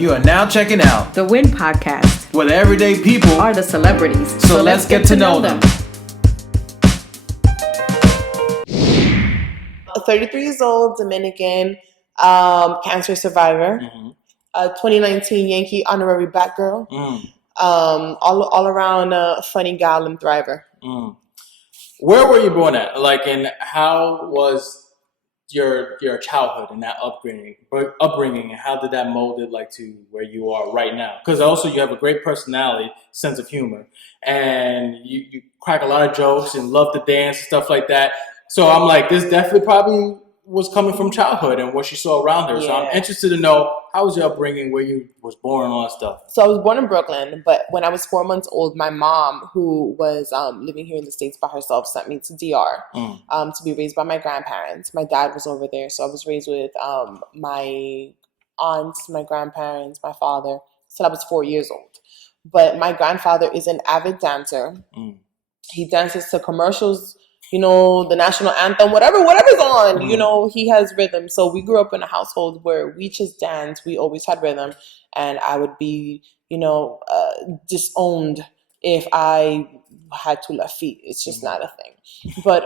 You are now checking out the Win Podcast, where the everyday people are the celebrities. So let's get to know them. 33 years old, Dominican, cancer survivor, 2019 Yankee honorary Batgirl, all around funny gal and thriver. Where were you born at? Like, and how was your childhood and that upbringing, and how did that mold it like to where you are right now? Because also you have a great personality, sense of humor, and you crack a lot of jokes and love to dance and stuff like that. So I'm like, this definitely probably was coming from childhood and what she saw around her. Yeah. So I'm interested to know, how was your upbringing, where you was born and all that stuff? So I was born in Brooklyn, but when I was 4 months old, my mom, who was living here in the States by herself, sent me to DR to be raised by my grandparents. My dad was over there, so I was raised with my aunts, my grandparents, my father, till I was 4 years old. But my grandfather is an avid dancer. He dances to commercials, you know, the national anthem, whatever's on, you know, he has rhythm. So we grew up in a household where we just danced. We always had rhythm. And I would be, you know, disowned if I had 2 left feet. It's just not a thing. But,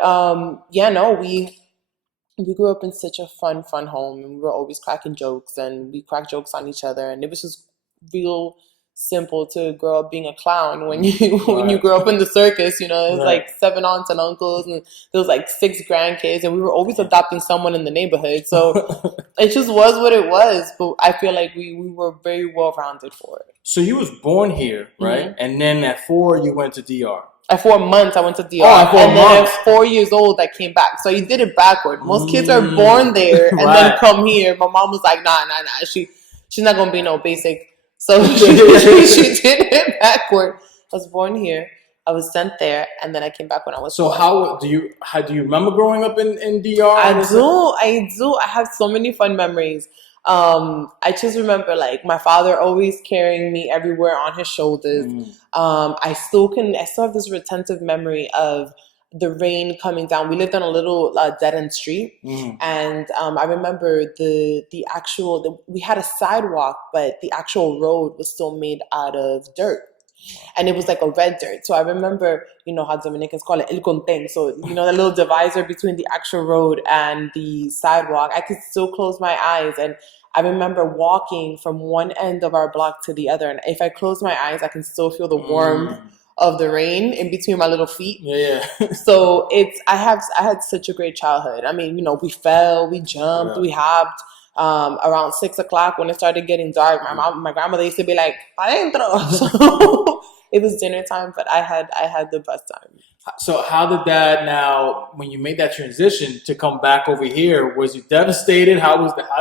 we grew up in such a fun home. And we were always cracking jokes, and we cracked jokes on each other. And it was just real simple to grow up being a clown when you grow up in the circus. You know, there's like 7 aunts and uncles, and there was like 6 grandkids, and we were always adopting someone in the neighborhood. So it just was what it was. But I feel like we were very well rounded for it. So you was born here, right? And then at 4 you went to DR. At 4 months I went to DR. Then at 4 years old I came back. So you did it backward. Most kids are born there and then come here. My mom was like, nah. She's not gonna be no basic. So she did it backward. I was born here. I was sent there, and then I came back when I was. So 4. How do you remember growing up in DR? I do. I have so many fun memories. I just remember like my father always carrying me everywhere on his shoulders. I still have this retentive memory of the rain coming down. We lived on a little dead end street, and I remember we had a sidewalk, but the actual road was still made out of dirt, and it was like a red dirt. So I remember, you know how Dominicans call it el contén. So you know the little divisor between the actual road and the sidewalk. I could still close my eyes, and I remember walking from one end of our block to the other, and if I close my eyes, I can still feel the warmth of the rain in between my little feet. Yeah. So I had such a great childhood. I mean, you know, we fell, we jumped, we hopped. Around 6 o'clock when it started getting dark, my grandmother used to be like, "Adentro." So it was dinner time, but I had the best time. So how did that, now when you made that transition to come back over here, was you devastated? How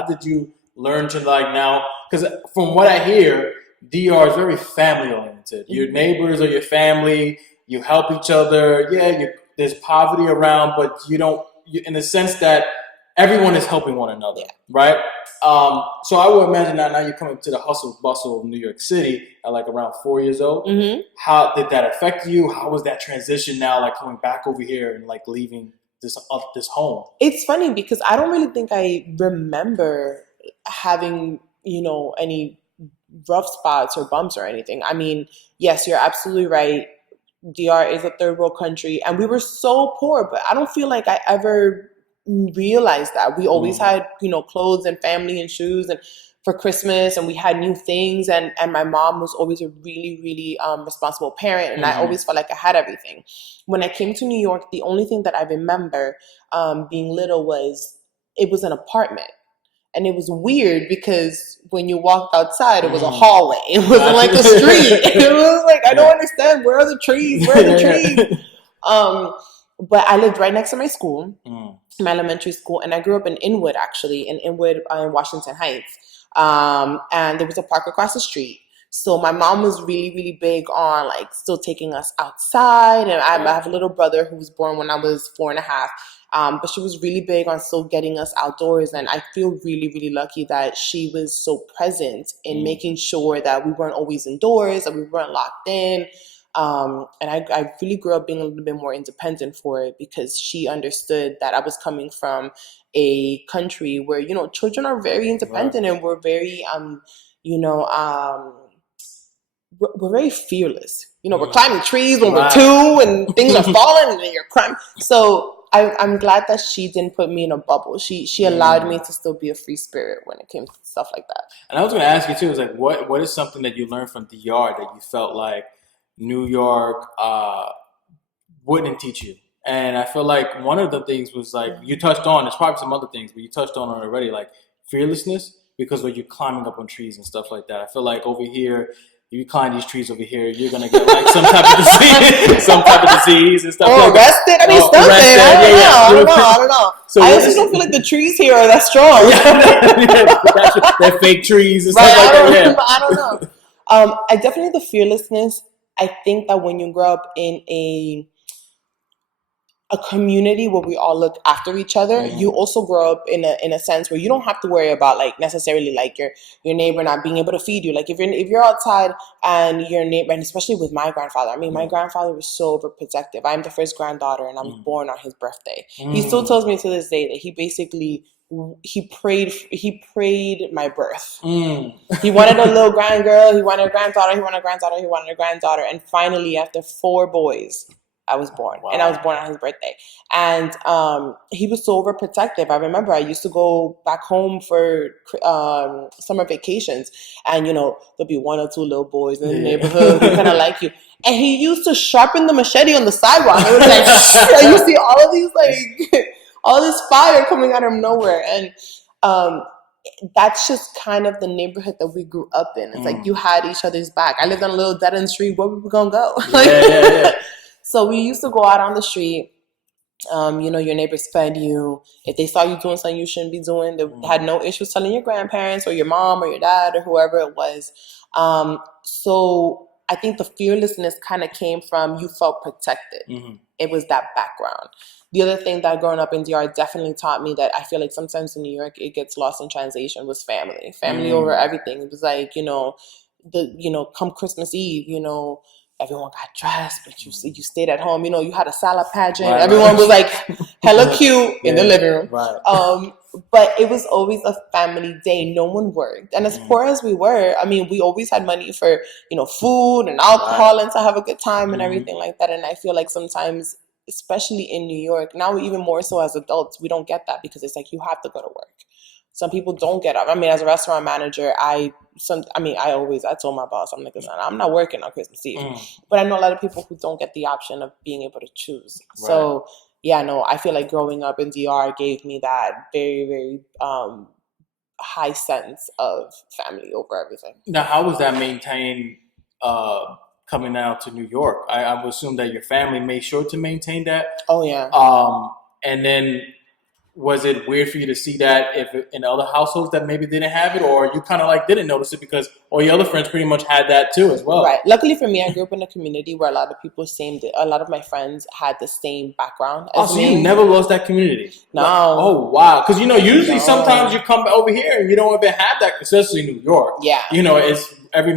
did you learn to, like, now, because from what I hear, DR is very family oriented. Your neighbors are your family. You help each other. Yeah, there's poverty around, but in the sense that everyone is helping one another, right? So I would imagine that now you're coming to the hustle bustle of New York City at like around 4 years old. How did that affect you? How was that transition now, like coming back over here and like leaving this home? It's funny because I don't really think I remember having, you know, any rough spots or bumps or anything. I mean, yes, you're absolutely right. DR is a third world country, and we were so poor, but I don't feel like I ever realized that. We always had, you know, clothes and family and shoes and for Christmas, and we had new things, and my mom was always a really, really responsible parent, and I always felt like I had everything. When I came to New York, the only thing that I remember being little was it was an apartment. And it was weird because when you walked outside, it was a hallway. It wasn't like a street. It was like, I don't understand. Where are the trees? Where are the trees? But I lived right next to my school, my elementary school. And I grew up in Inwood, actually, in Washington Heights. And there was a park across the street. So my mom was really, really big on like still taking us outside. And I have a little brother who was born when I was 4.5. But she was really big on still getting us outdoors. And I feel really, really lucky that she was so present in making sure that we weren't always indoors, that we weren't locked in. And I really grew up being a little bit more independent for it because she understood that I was coming from a country where, you know, children are very independent and we're very, you know, we're very fearless. You know, we're climbing trees when we're 2 and things are falling and you're crying. So I'm glad that she didn't put me in a bubble. She allowed me to still be a free spirit when it came to stuff like that. And I was going to ask you too, is like, what is something that you learned from DR that you felt like New York wouldn't teach you? And I feel like one of the things was like, you touched on, there's probably some other things, but you touched on it already, like fearlessness, because when you're climbing up on trees and stuff like that, I feel like over here, you climb these trees over here, you're gonna get like some type of disease, and stuff. Or like arrested. I mean, something. I don't know. So I also don't feel like the trees here are that strong. They're fake trees and stuff like that. I don't know. I definitely the fearlessness. I think that when you grow up in a community where we all look after each other, you also grow up in a sense where you don't have to worry about like necessarily like your neighbor not being able to feed you. Like if you're outside and your neighbor, and especially with my grandfather, I mean, my grandfather was so overprotective. I'm the first granddaughter and I'm born on his birthday. He still tells me to this day that he basically he prayed my birth. He wanted a little grand girl, he wanted a granddaughter, he wanted a granddaughter, he wanted a granddaughter, and finally after 4 boys I was born. And I was born on his birthday. And he was so overprotective. I remember I used to go back home for summer vacations, and you know, there'll be 1 or 2 little boys in the neighborhood who kind of like you. And he used to sharpen the machete on the sidewalk. It was like, and you see all of these like all this fire coming out of nowhere. And that's just kind of the neighborhood that we grew up in. It's like you had each other's back. I lived on a little dead end street. Where were we gonna go? So we used to go out on the street. You know, your neighbors fed you. If they saw you doing something you shouldn't be doing, they had no issues telling your grandparents or your mom or your dad or whoever it was. So I think the fearlessness kind of came from you felt protected. It was that background. The other thing that growing up in DR definitely taught me that I feel like sometimes in New York it gets lost in translation was family. Family over everything. It was like, you know, come Christmas Eve, you know, everyone got dressed, but you stayed at home. You know, you had a salad pageant. Everyone was like hella cute in the living room. But it was always a family day. No one worked. And as poor as we were, I mean, we always had money for, you know, food and alcohol and to have a good time and everything like that. And I feel like sometimes, especially in New York, now even more so as adults, we don't get that because it's like you have to go to work. Some people don't get up. I mean, as a restaurant manager, I told my boss, I'm like, I'm not working on Christmas Eve. But I know a lot of people who don't get the option of being able to choose. So, yeah, no, I feel like growing up in DR gave me that very, very high sense of family over everything. Now, how was that maintained coming out to New York? I would assume that your family made sure to maintain that. Oh, yeah. And then was it weird for you to see that if in other households that maybe didn't have it, or you kind of like didn't notice it because all your other friends pretty much had that too as well? Right. Luckily for me, I grew up in a community where a lot of my friends had the same background as me. So you never lost that community? No. Oh, wow. Because, you know, usually sometimes you come over here and you don't even have that, especially in New York. Yeah. You know, it's every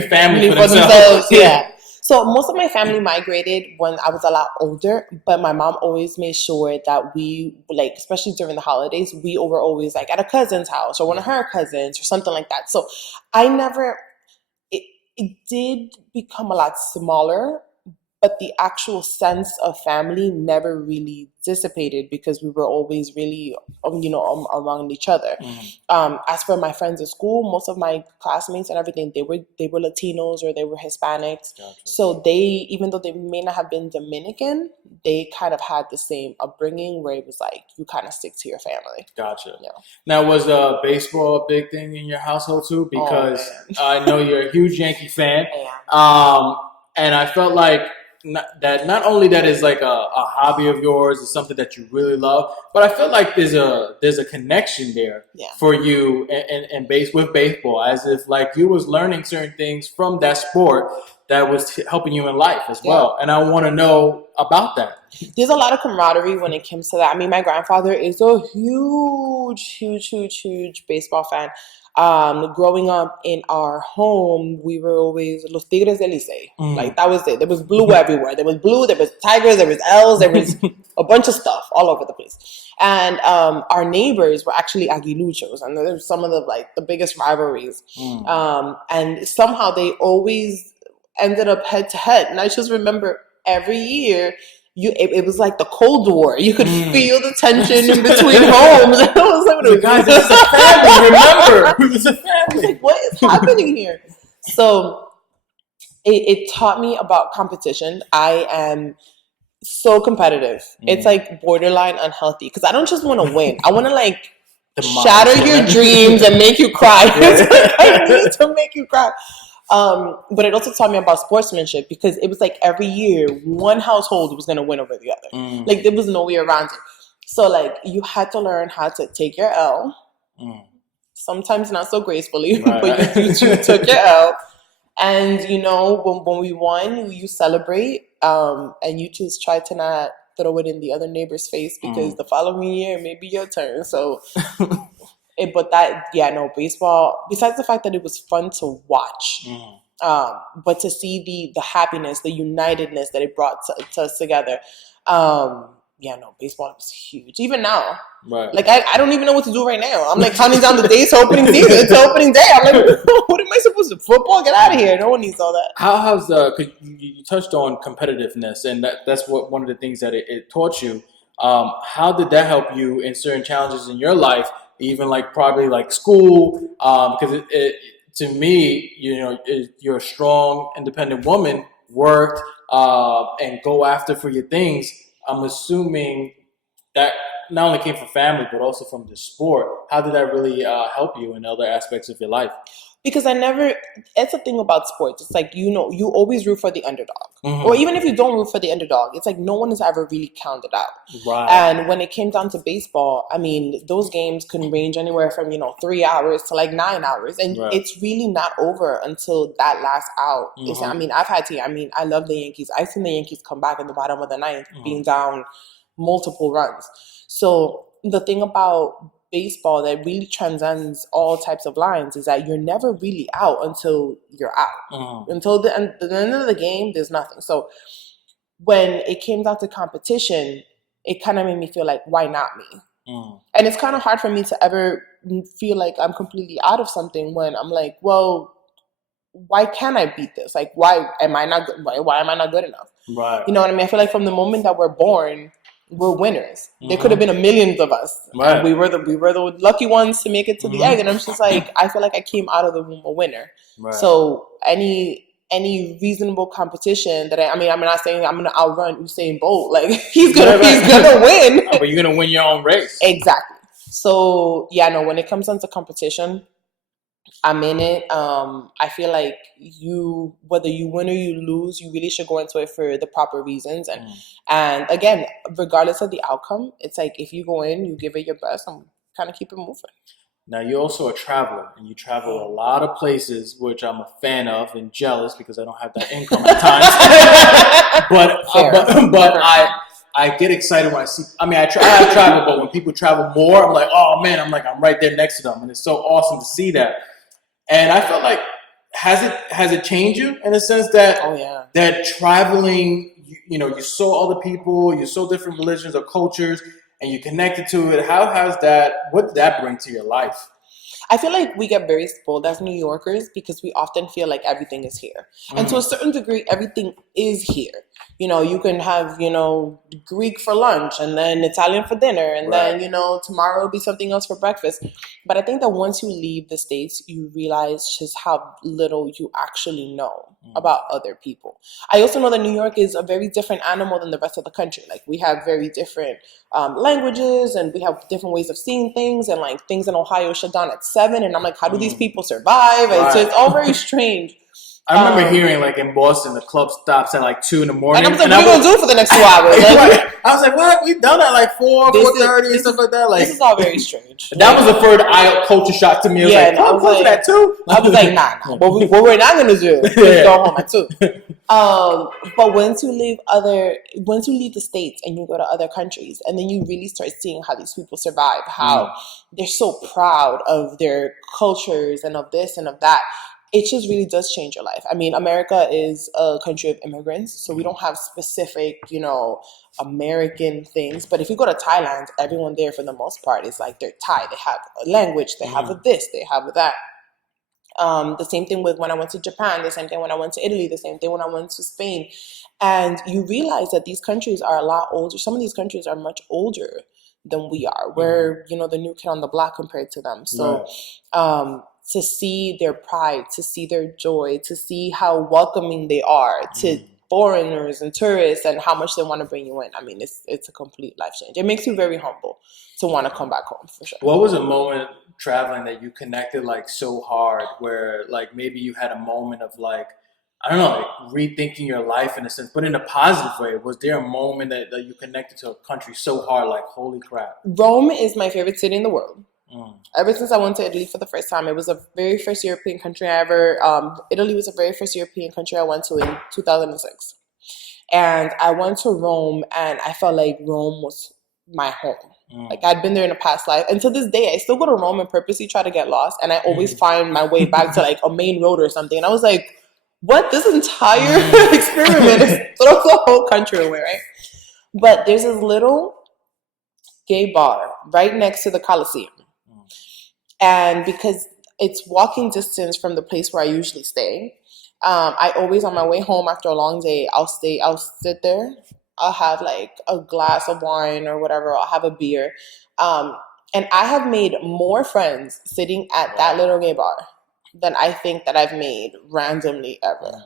family for themselves. Yeah. So most of my family migrated when I was a lot older, but my mom always made sure that we, like, especially during the holidays, we were always like at a cousin's house or one of her cousins or something like that. So it did become a lot smaller, but the actual sense of family never really dissipated because we were always really, you know, around each other. As for my friends at school, most of my classmates and everything, they were Latinos or they were Hispanics. Gotcha. So they, even though they may not have been Dominican, they kind of had the same upbringing where it was like you kind of stick to your family. Gotcha. Yeah. Now, was baseball a big thing in your household too? Because I know you're a huge Yankee fan. And I felt like not only that is like a hobby of yours, it's something that you really love, but I feel like there's a connection there for you and with baseball, as if like you was learning certain things from that sport that was helping you in life as well. And I want to know about that. There's a lot of camaraderie when it comes to that. I mean, my grandfather is a huge baseball fan. Growing up in our home, we were always Los Tigres del Licey. Like, that was it. There was blue everywhere. There was blue, there was tigers, there was L's, there was a bunch of stuff all over the place. And our neighbors were actually aguiluchos, and there was some of the biggest rivalries. And somehow they always ended up head to head. And I just remember every year, it was like the Cold War. You could feel the tension in between homes. I was like, guys, this is a family. Remember, it was a family. I was like, what is happening here? So it taught me about competition. I am so competitive. It's like borderline unhealthy because I don't just want to win. I want to shatter your dreams and make you cry. I need to make you cry. But it also taught me about sportsmanship because it was like every year one household was going to win over the other. Like, there was no way around it. So you had to learn how to take your L. Sometimes not so gracefully, but you took your L. And, when we won, you celebrate. And you just try to not throw it in the other neighbor's face because the following year may be your turn. So... baseball, besides the fact that it was fun to watch, but to see the happiness, the unitedness that it brought to us together, baseball was huge. Even now, I don't even know what to do right now. I'm counting down the days to opening season. It's opening day. I'm what am I supposed to? Football? Get out of here. No one needs all that. How has cause you touched on competitiveness, and that's one of the things that it taught you. How did that help you in certain challenges in your life? Even probably school, because to me, you're a strong, independent woman, worked and go after for your things. I'm assuming that not only came from family, but also from the sport. How did that really help you in other aspects of your life? Because it's a thing about sports. It's you always root for the underdog. Or even if you don't root for the underdog, it's no one is ever really counted out. Right. And when it came down to baseball, those games can range anywhere from, 3 hours to 9 hours. And it's really not over until that last out. I've had to, I love the Yankees. I've seen the Yankees come back in the bottom of the ninth, being down multiple runs. So the thing about baseball that really transcends all types of lines is that you're never really out until you're out. Until the end of the game, there's nothing. So when it came down to competition, it kind of made me feel why not me? And it's kind of hard for me to ever feel like I'm completely out of something when I'm well, why can't I beat this? Why am I not good? Why am I not good enough? Right. You know what I mean? I feel like from the moment that we're born, we're winners. There could have been a millions of us. Right. And we were the lucky ones to make it to the egg. And I'm just I feel like I came out of the womb a winner. Right. So any reasonable competition that I'm not saying I'm gonna outrun Usain Bolt. He's gonna win. But you're gonna win your own race. Exactly. So when it comes down to competition, I'm in it. I feel like whether you win or you lose, you really should go into it for the proper reasons. And again, regardless of the outcome, it's if you go in, you give it your best and kind of keep it moving. Now, you're also a traveler, and you travel a lot of places, which I'm a fan of and jealous because I don't have that income at times. but I get excited when I see. I have traveled, but when people travel more, I'm oh man, I'm right there next to them, and it's so awesome to see that. And I felt has it changed you in a sense that that traveling, you saw other people, you saw different religions or cultures, and you connected to it. What did that bring to your life? I feel like we get very spoiled as New Yorkers because we often feel like everything is here. And to a certain degree, everything is here. You can have, Greek for lunch and then Italian for dinner. And then, tomorrow will be something else for breakfast. But I think that once you leave the States, you realize just how little you actually know about other people. I also know that New York is a very different animal than the rest of the country. We have very different languages and we have different ways of seeing things. And things in Ohio shut down at 7. And I'm how do these people survive? Right. It's all very strange. I remember hearing like in Boston, the club stops at like 2 in the morning. And I was like, what are you going to do for the next 2 hours? Like, I was like, what? We done at like 4:30 and stuff like that. Like, this is all very strange. That was the first culture shock to me. I was like, I was closing at 2? I was like, nah. What we're not going to do is go home at 2. But once you leave the States and you go to other countries, and then you really start seeing how these people survive, how they're so proud of their cultures and of this and of that, it just really does change your life. I mean, America is a country of immigrants, so we don't have specific, American things. But if you go to Thailand, everyone there for the most part is like they're Thai. They have a language, they have a this, they have a that. The same thing with when I went to Japan, the same thing when I went to Italy, the same thing when I went to Spain. And you realize that these countries are a lot older. Some of these countries are much older than we are. We're, the new kid on the block compared to them. So to see their pride, to see their joy, to see how welcoming they are to foreigners and tourists and how much they want to bring you in. I mean, it's a complete life change. It makes you very humble to want to come back home, for sure. What was a moment traveling that you connected like so hard where like maybe you had a moment of like, I don't know, like rethinking your life in a sense, but in a positive way? Was there a moment that you connected to a country so hard, like, holy crap? Rome is my favorite city in the world. Ever since I went to Italy for the first time, it was the very first European country I ever, Italy was the very first European country I went to in 2006. And I went to Rome and I felt like Rome was my home. Like I'd been there in a past life. And to this day, I still go to Rome and purposely try to get lost. And I always find my way back to like a main road or something. And I was like, what? This entire experiment throws the whole country away, right? But there's this little gay bar right next to the Colosseum. And because it's walking distance from the place where I usually stay, I always, on my way home after a long day, I'll sit there. I'll have like a glass of wine or whatever. I'll have a beer. And I have made more friends sitting at that little gay bar than I think that I've made randomly ever.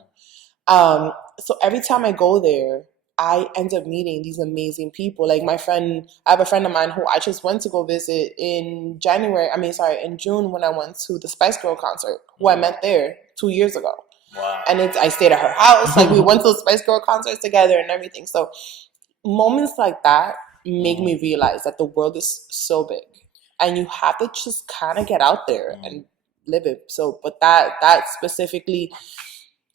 So every time I go there, I end up meeting these amazing people. Like I have a friend of mine who I just went to go visit in June when I went to the Spice Girl concert, who I met there 2 years ago. Wow. And I stayed at her house. Like we went to the Spice Girl concerts together and everything. So moments like that make me realize that the world is so big and you have to just kind of get out there and live it. So, but that specifically,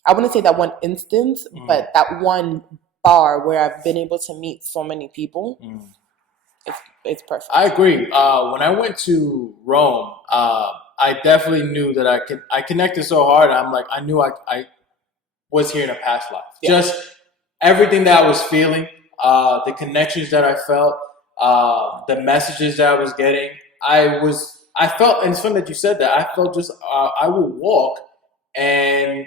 I wouldn't say that one instance, but that one bar where I've been able to meet so many people, it's perfect. I agree. When I went to Rome, I definitely knew that I connected so hard. I'm like, I knew I was here in a past life. Yeah. Just everything that I was feeling, the connections that I felt, the messages that I was getting. I felt, and it's funny that you said that, I felt just, I would walk and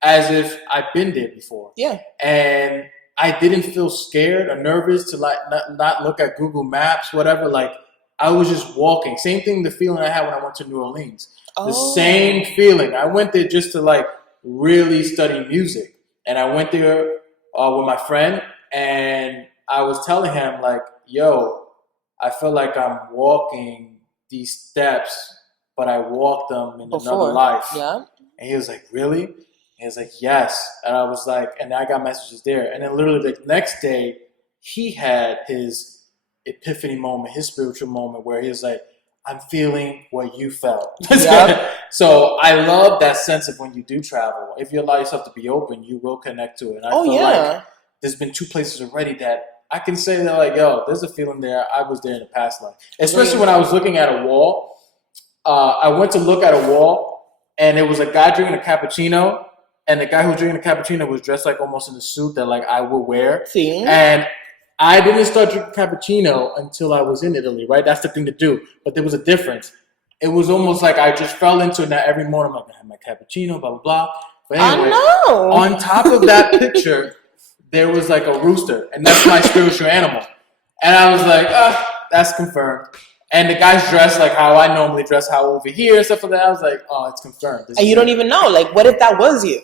as if I've been there before. Yeah. And I didn't feel scared or nervous to like not look at Google Maps, whatever. Like I was just walking. Same thing, the feeling I had when I went to New Orleans. The same feeling. I went there just to like really study music. And I went there with my friend and I was telling him like, yo, I feel like I'm walking these steps, but I walked them in another life. Yeah. And he was like, really? And he was like, yes. And I was like, and I got messages there. And then literally the next day, he had his epiphany moment, his spiritual moment where he was like, I'm feeling what you felt. Yep. So I love that sense of when you do travel. If you allow yourself to be open, you will connect to it. And I feel like there's been 2 places already that I can say that like, yo, there's a feeling there. I was there in the past life. Especially when I was looking at a wall. I went to look at a wall and it was a guy drinking a cappuccino. And the guy who was drinking the cappuccino was dressed like almost in a suit that like I would wear. See? And I didn't start drinking cappuccino until I was in Italy, right? That's the thing to do. But there was a difference. It was almost like I just fell into it. Now every morning I'm like, I have my cappuccino, blah, blah, blah. But anyway, I know. On top of that picture, there was like a rooster. And that's my spiritual animal. And I was like, that's confirmed. And the guy's dressed like how I normally dress, how over here and stuff like that. I was like, oh, it's confirmed. And you don't even know. Like, what if that was you?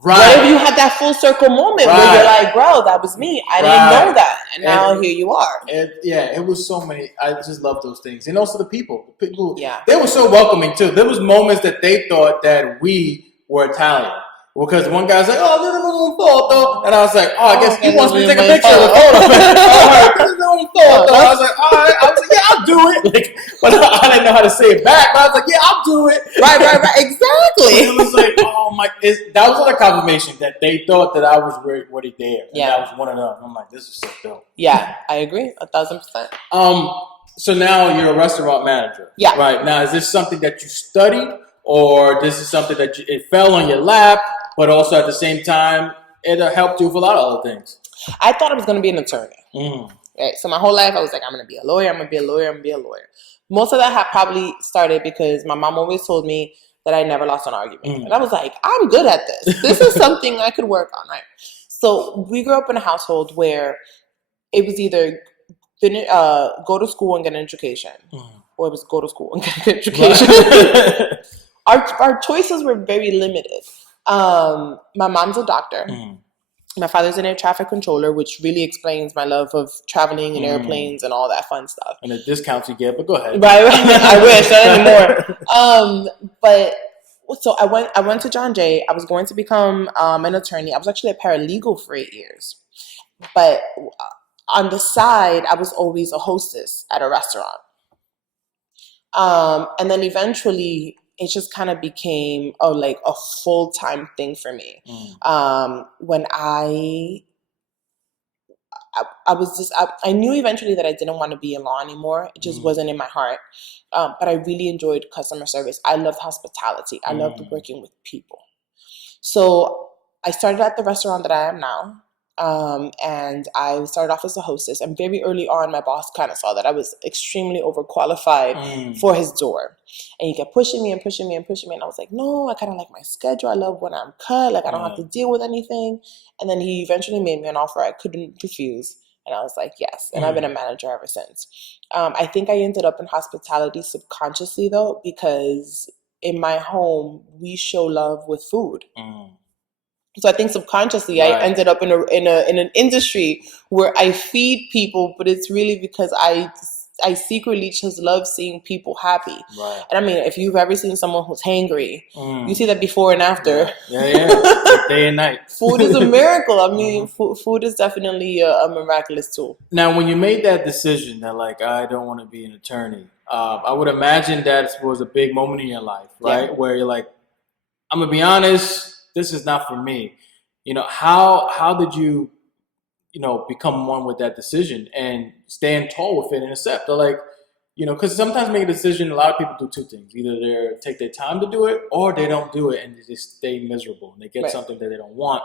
Right. What if you had that full circle moment where you're like, bro, that was me. I didn't know that. And now here you are. It was so many. I just love those things. And also the people. They were so welcoming too. There was moments that they thought that we were Italian. Because one guy's like, "Oh, this is my photo," and I was like, "Oh, I guess he wants me to take a my picture of the photo." All right, this is my photo. I was like, "All right," I was like, "Yeah, I'll do it." Like, but I didn't know how to say it back. But I was like, "Yeah, I'll do it." Right, exactly. It was like, oh my! That was like a confirmation that they thought that I was already there. And Yeah. that was one of them. I'm like, this is so dope. Yeah, I agree 1,000%. So now you're a restaurant manager. Yeah. Right now, is this something that you studied, or this is something that it fell on your lap, but also at the same time it helped you with a lot of other things? I thought I was going to be an attorney. Mm. Right? So my whole life I was like, I'm going to be a lawyer. I'm going to be a lawyer. I'm going to be a lawyer. Most of that had probably started because my mom always told me that I never lost an argument. And I was like, I'm good at this. This is something I could work on. Right? So we grew up in a household where it was either go to school and get an education, or it was go to school and get an education. Right. Our choices were very limited. My mom's a doctor. My father's an air traffic controller, which really explains my love of traveling in airplanes and all that fun stuff. And the discounts you get, but go ahead. Right. I wish, not anymore. But so I went to John Jay. I was going to become an attorney. I was actually a paralegal for 8 years. But on the side, I was always a hostess at a restaurant. And then eventually it just kind of became a full-time thing for me. When I knew eventually that I didn't want to be in law anymore. It just wasn't in my heart. But I really enjoyed customer service. I loved hospitality. I loved working with people. So I started at the restaurant that I am now. And I started off as a hostess, and very early on my boss kind of saw that I was extremely overqualified for his door, and he kept pushing me and I was like, no, I kind of like my schedule. I love when I'm cut, like I don't have to deal with anything. And then he eventually made me an offer I couldn't refuse, and I was like, yes. And I've been a manager ever since. I think I ended up in hospitality subconsciously though, because in my home we show love with food. So I think subconsciously I ended up in an industry where I feed people, but it's really because I secretly just love seeing people happy. Right. And I mean, if you've ever seen someone who's hangry, you see that before and after. Yeah. Day and night. Food is a miracle. I mean, food is definitely a miraculous tool. Now, when you made that decision that like I don't want to be an attorney, I would imagine that was a big moment in your life, right? Yeah. Where you're like, I'm gonna be honest. This is not for me. How did you, become one with that decision and stand tall with it and accept? Or like, because sometimes making a decision, a lot of people do two things. Either they take their time to do it or they don't do it and they just stay miserable and they get something that they don't want.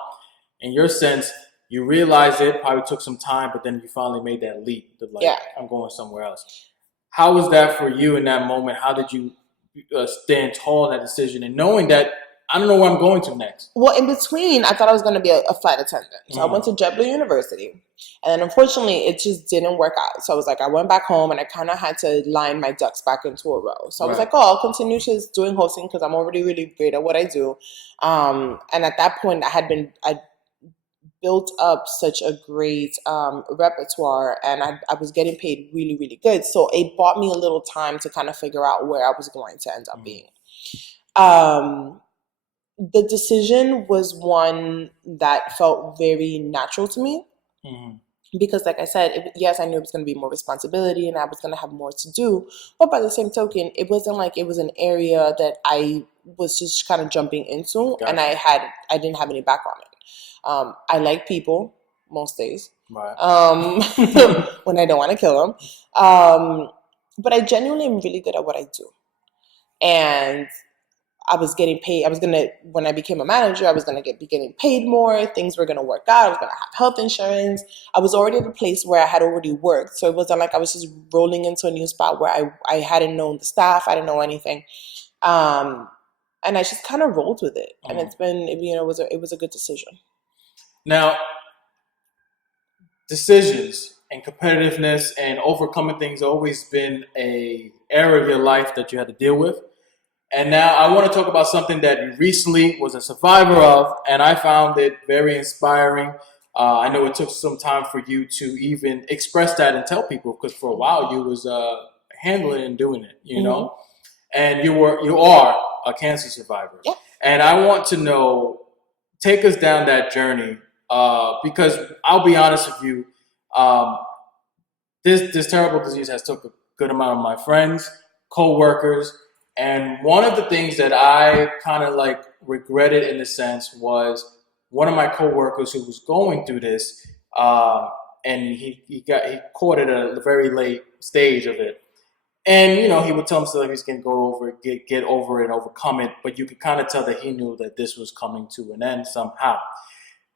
In your sense, you realize it, probably took some time, but then you finally made that leap of like, I'm going somewhere else. How was that for you in that moment? How did you stand tall in that decision and knowing that I don't know where I'm going to next? Well, in between, I thought I was going to be a flight attendant. So I went to JetBlue University. And then unfortunately, it just didn't work out. So I was like, I went back home and I kind of had to line my ducks back into a row. So I was like, I'll continue just doing hosting because I'm already really great at what I do. And at that point, I built up such a great repertoire and I was getting paid really, really good. So it bought me a little time to kind of figure out where I was going to end up being. The decision was one that felt very natural to me because, like I said, yes, I knew it was going to be more responsibility and I was going to have more to do. But by the same token, it wasn't like it was an area that I was just kind of jumping into and I didn't have any background in. I like people most days when I don't want to kill them. But I genuinely am really good at what I do. And I was getting paid. When I became a manager, I was going to be getting paid more. Things were going to work out. I was going to have health insurance. I was already at a place where I had already worked. So it wasn't like I was just rolling into a new spot where I hadn't known the staff. I didn't know anything. And I just kind of rolled with it. And it was a good decision. Now, decisions and competitiveness and overcoming things have always been an area of your life that you had to deal with. And now I want to talk about something that you recently was a survivor of, and I found it very inspiring. I know it took some time for you to even express that and tell people, because for a while you was handling and doing it, you know. And you are a cancer survivor. Yeah. And I want to know take us down that journey, because I'll be honest with you, um, this terrible disease has took a good amount of my friends, co-workers, and one of the things that I kind of like regretted in a sense was one of my co-workers who was going through this, and he caught it at a very late stage of it. And he would tell himself he's gonna go over it, get over it, overcome it. But you could kind of tell that he knew that this was coming to an end somehow.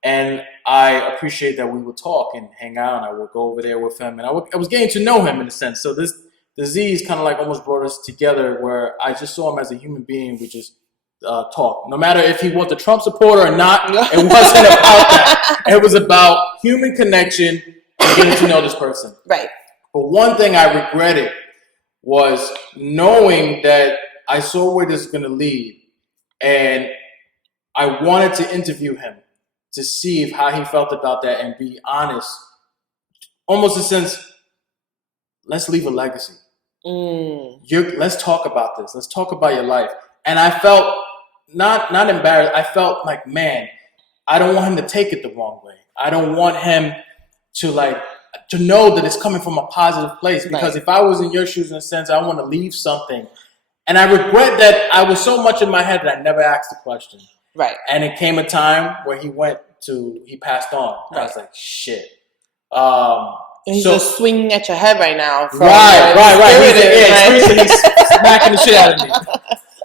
And I appreciate that we would talk and hang out, and I would go over there with him, and I was getting to know him in a sense. So this disease kind of like almost brought us together, where I just saw him as a human being. We just talk, no matter if he was a Trump supporter or not. It wasn't about that. It was about human connection and getting to know this person. Right. But one thing I regretted was knowing that I saw where this is going to lead, and I wanted to interview him to see how he felt about that and be honest, almost a sense, let's leave a legacy. Let's talk about this. Let's talk about your life. And I felt not embarrassed. I felt like, man, I don't want him to take it the wrong way. I don't want him to know that it's coming from a positive place. Because if I was in your shoes, in a sense, I want to leave something. And I regret that I was so much in my head that I never asked the question. Right. And it came a time where he passed on. Right. I was like, shit. And he's just swinging at your head right now. Right. He's smacking the shit out of me.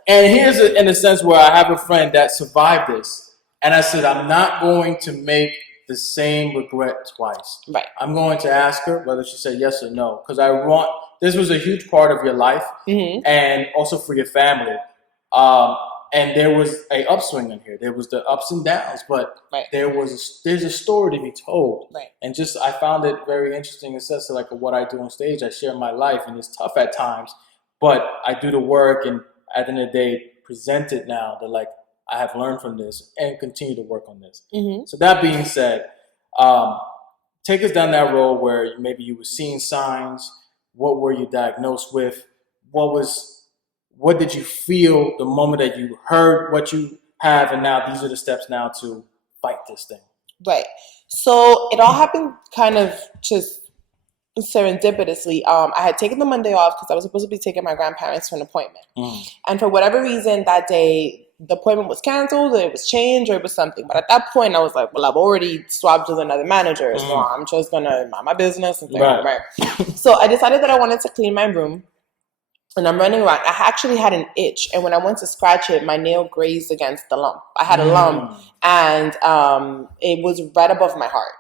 And here's in a sense where I have a friend that survived this. And I said, I'm not going to make the same regret twice. Right. I'm going to ask her whether she said yes or no. Because this was a huge part of your life, and also for your family. And there was a upswing in here. There was the ups and downs, but there's a story to be told. Right. And I found it very interesting. It says like what I do on stage. I share my life, and it's tough at times, but I do the work, and at the end of the day, present it now that like I have learned from this and continue to work on this. So that being said, take us down that road where maybe you were seeing signs. What were you diagnosed with? What did you feel the moment that you heard what you have, and now these are the steps now to fight this thing? Right. So it all happened kind of just serendipitously. I had taken the Monday off because I was supposed to be taking my grandparents to an appointment. And for whatever reason, that day, the appointment was canceled, or it was changed, or it was something. But at that point, I was like, well, I've already swapped with another manager, so I'm just going to mind my business. And right. So I decided that I wanted to clean my room. And I'm running around. I actually had an itch. And when I went to scratch it, my nail grazed against the lump. I had a lump. And it was right above my heart.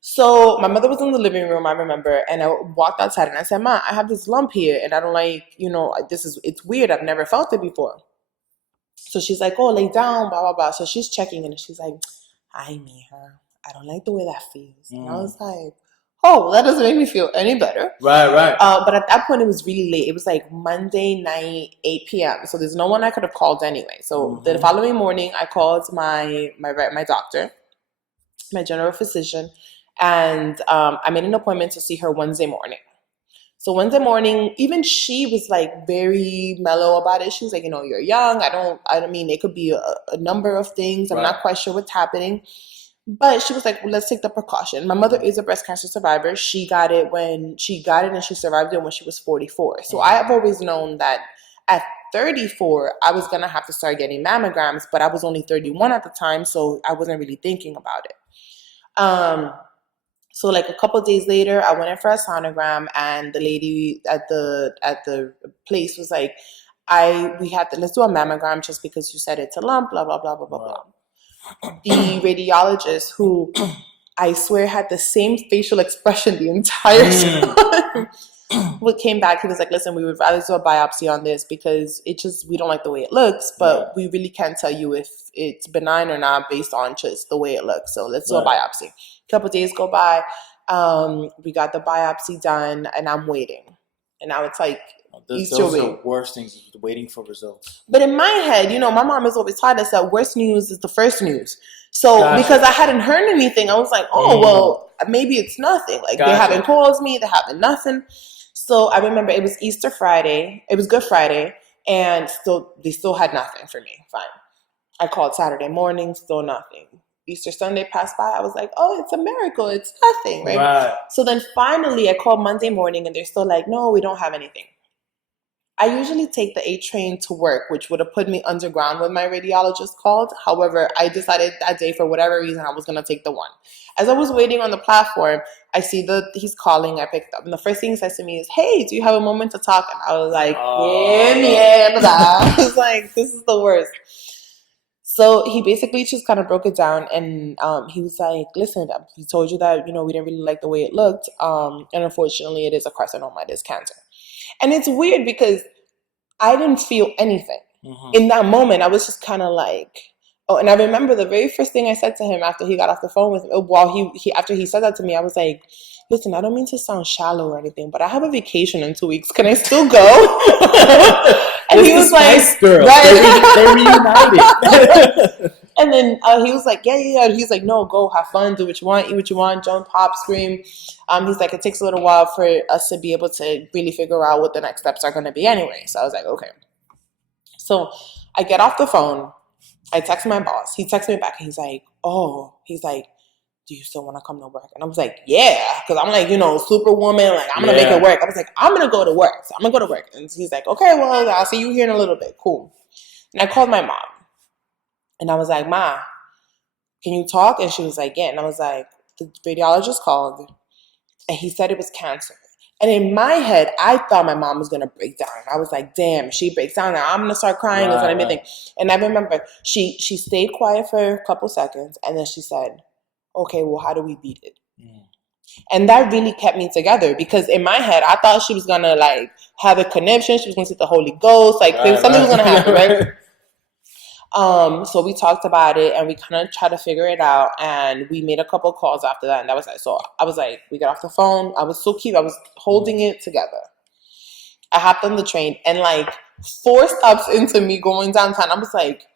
So my mother was in the living room, I remember. And I walked outside and I said, Ma, I have this lump here. And I don't like, it's weird. I've never felt it before. So she's like, oh, lay down, blah, blah, blah. So she's checking and she's like, I mean her. I don't like the way that feels. And I was like, oh, that doesn't make me feel any better. Right. But at that point, it was really late. It was like Monday night, 8 p.m. So there's no one I could have called anyway. So the following morning, I called my doctor, my general physician, and I made an appointment to see her Wednesday morning. So Wednesday morning, even she was like very mellow about it. She was like, you're young. I mean, it could be a number of things. I'm not quite sure what's happening. But she was like, well, let's take the precaution. My mother is a breast cancer survivor. She got it and she survived it when she was 44. So I have always known that at 34, I was going to have to start getting mammograms, but I was only 31 at the time, so I wasn't really thinking about it. So like a couple of days later, I went in for a sonogram, and the lady at the place was like, let's do a mammogram just because you said it's a lump, blah, blah, blah, blah, blah, blah. The radiologist, who I swear had the same facial expression the entire time, came back. He was like, listen, we would rather do a biopsy on this because we don't like the way it looks, but we really can't tell you if it's benign or not based on just the way it looks. So let's do a biopsy. A couple of days go by. We got the biopsy done, and I'm waiting. And now it's like, those are the worst things, waiting for results. But in my head, my mom has always taught us that worst news is the first news. So because I hadn't heard anything, I was like, well, maybe it's nothing. Like they haven't called me, they haven't nothing. So I remember it was Easter Friday. It was Good Friday. And they still had nothing for me. Fine. I called Saturday morning, still nothing. Easter Sunday passed by. I was like, oh, it's a miracle. It's nothing, right? Right. So then finally I called Monday morning and they're still like, no, we don't have anything. I usually take the 8 train to work, which would have put me underground when my radiologist called. However, I decided that day, for whatever reason, I was going to take the 1. As I was waiting on the platform, I see that he's calling. I picked up. And the first thing he says to me is, hey, do you have a moment to talk? And I was like, I was like, this is the worst. So he basically just kind of broke it down. And he was like, listen, he told you that, we didn't really like the way it looked. And unfortunately, it is a carcinoma. It is cancer. And it's weird because I didn't feel anything. Mm-hmm. In that moment, I was just kind of like, oh, and I remember the very first thing I said to him after he got off the phone with me, after he said that to me, I was like, listen, I don't mean to sound shallow or anything, but I have a vacation in 2 weeks. Can I still go? And he was like, girl. Right. They reunited. And then he was like, yeah. He's like, no, go have fun, do what you want, eat what you want, jump, pop, scream. He's like, it takes a little while for us to be able to really figure out what the next steps are going to be anyway. So I was like, okay. So I get off the phone. I text my boss. He texts me back. And he's like, do you still want to come to work? And I was like, yeah. Because I'm like, superwoman. Like, I'm going to make it work. I was like, I'm going to go to work. So I'm going to go to work. And he's like, okay, well, I'll see you here in a little bit. Cool. And I called my mom. And I was like, Ma, can you talk? And she was like, yeah. And I was like, the radiologist called. And he said it was cancer. And in my head, I thought my mom was going to break down. I was like, damn, if she breaks down, now I'm going to start crying. Right, and everything. And I remember she stayed quiet for a couple seconds. And then she said, okay, well, how do we beat it? Mm. And that really kept me together because in my head, I thought she was going to like have a conniption. She was going to see the Holy Ghost. Like something was going to happen, right? So we talked about it and we kind of tried to figure it out and we made a couple calls after that. And that was like, so I was like, we got off the phone. I was so cute. I was holding it together. I hopped on the train and like 4 stops into me going downtown, I was like,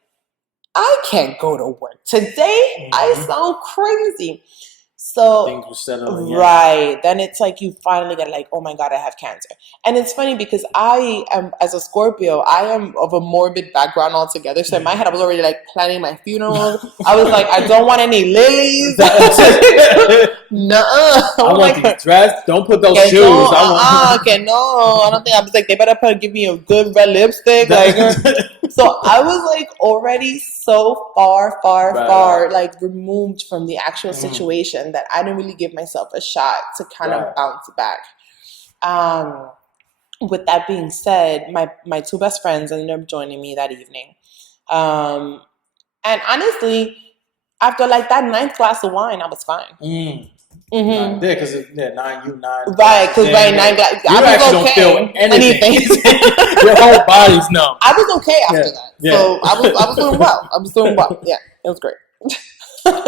I can't go to work today. Mm-hmm. I sound crazy. So things were settling. Right. Then it's like you finally get like, oh my God, I have cancer. And it's funny because I am, as a Scorpio, I am of a morbid background altogether. So in my head, I was already like planning my funeral. I was like, I don't want any lilies. I want these dress. Don't put those shoes. No, I don't think. I was like, they better give me a good red lipstick. So I was like already so far like removed from the actual situation that I didn't really give myself a shot to kind of bounce back. With that being said, my 2 best friends ended up joining me that evening. And honestly, after like that 9th glass of wine, I was fine. Mm-hmm. Because 9, you 9. Right, because 9 glass. I was okay. Don't feel anything. Your whole body's numb. I was okay after that. Yeah. So I was doing well. Yeah, it was great.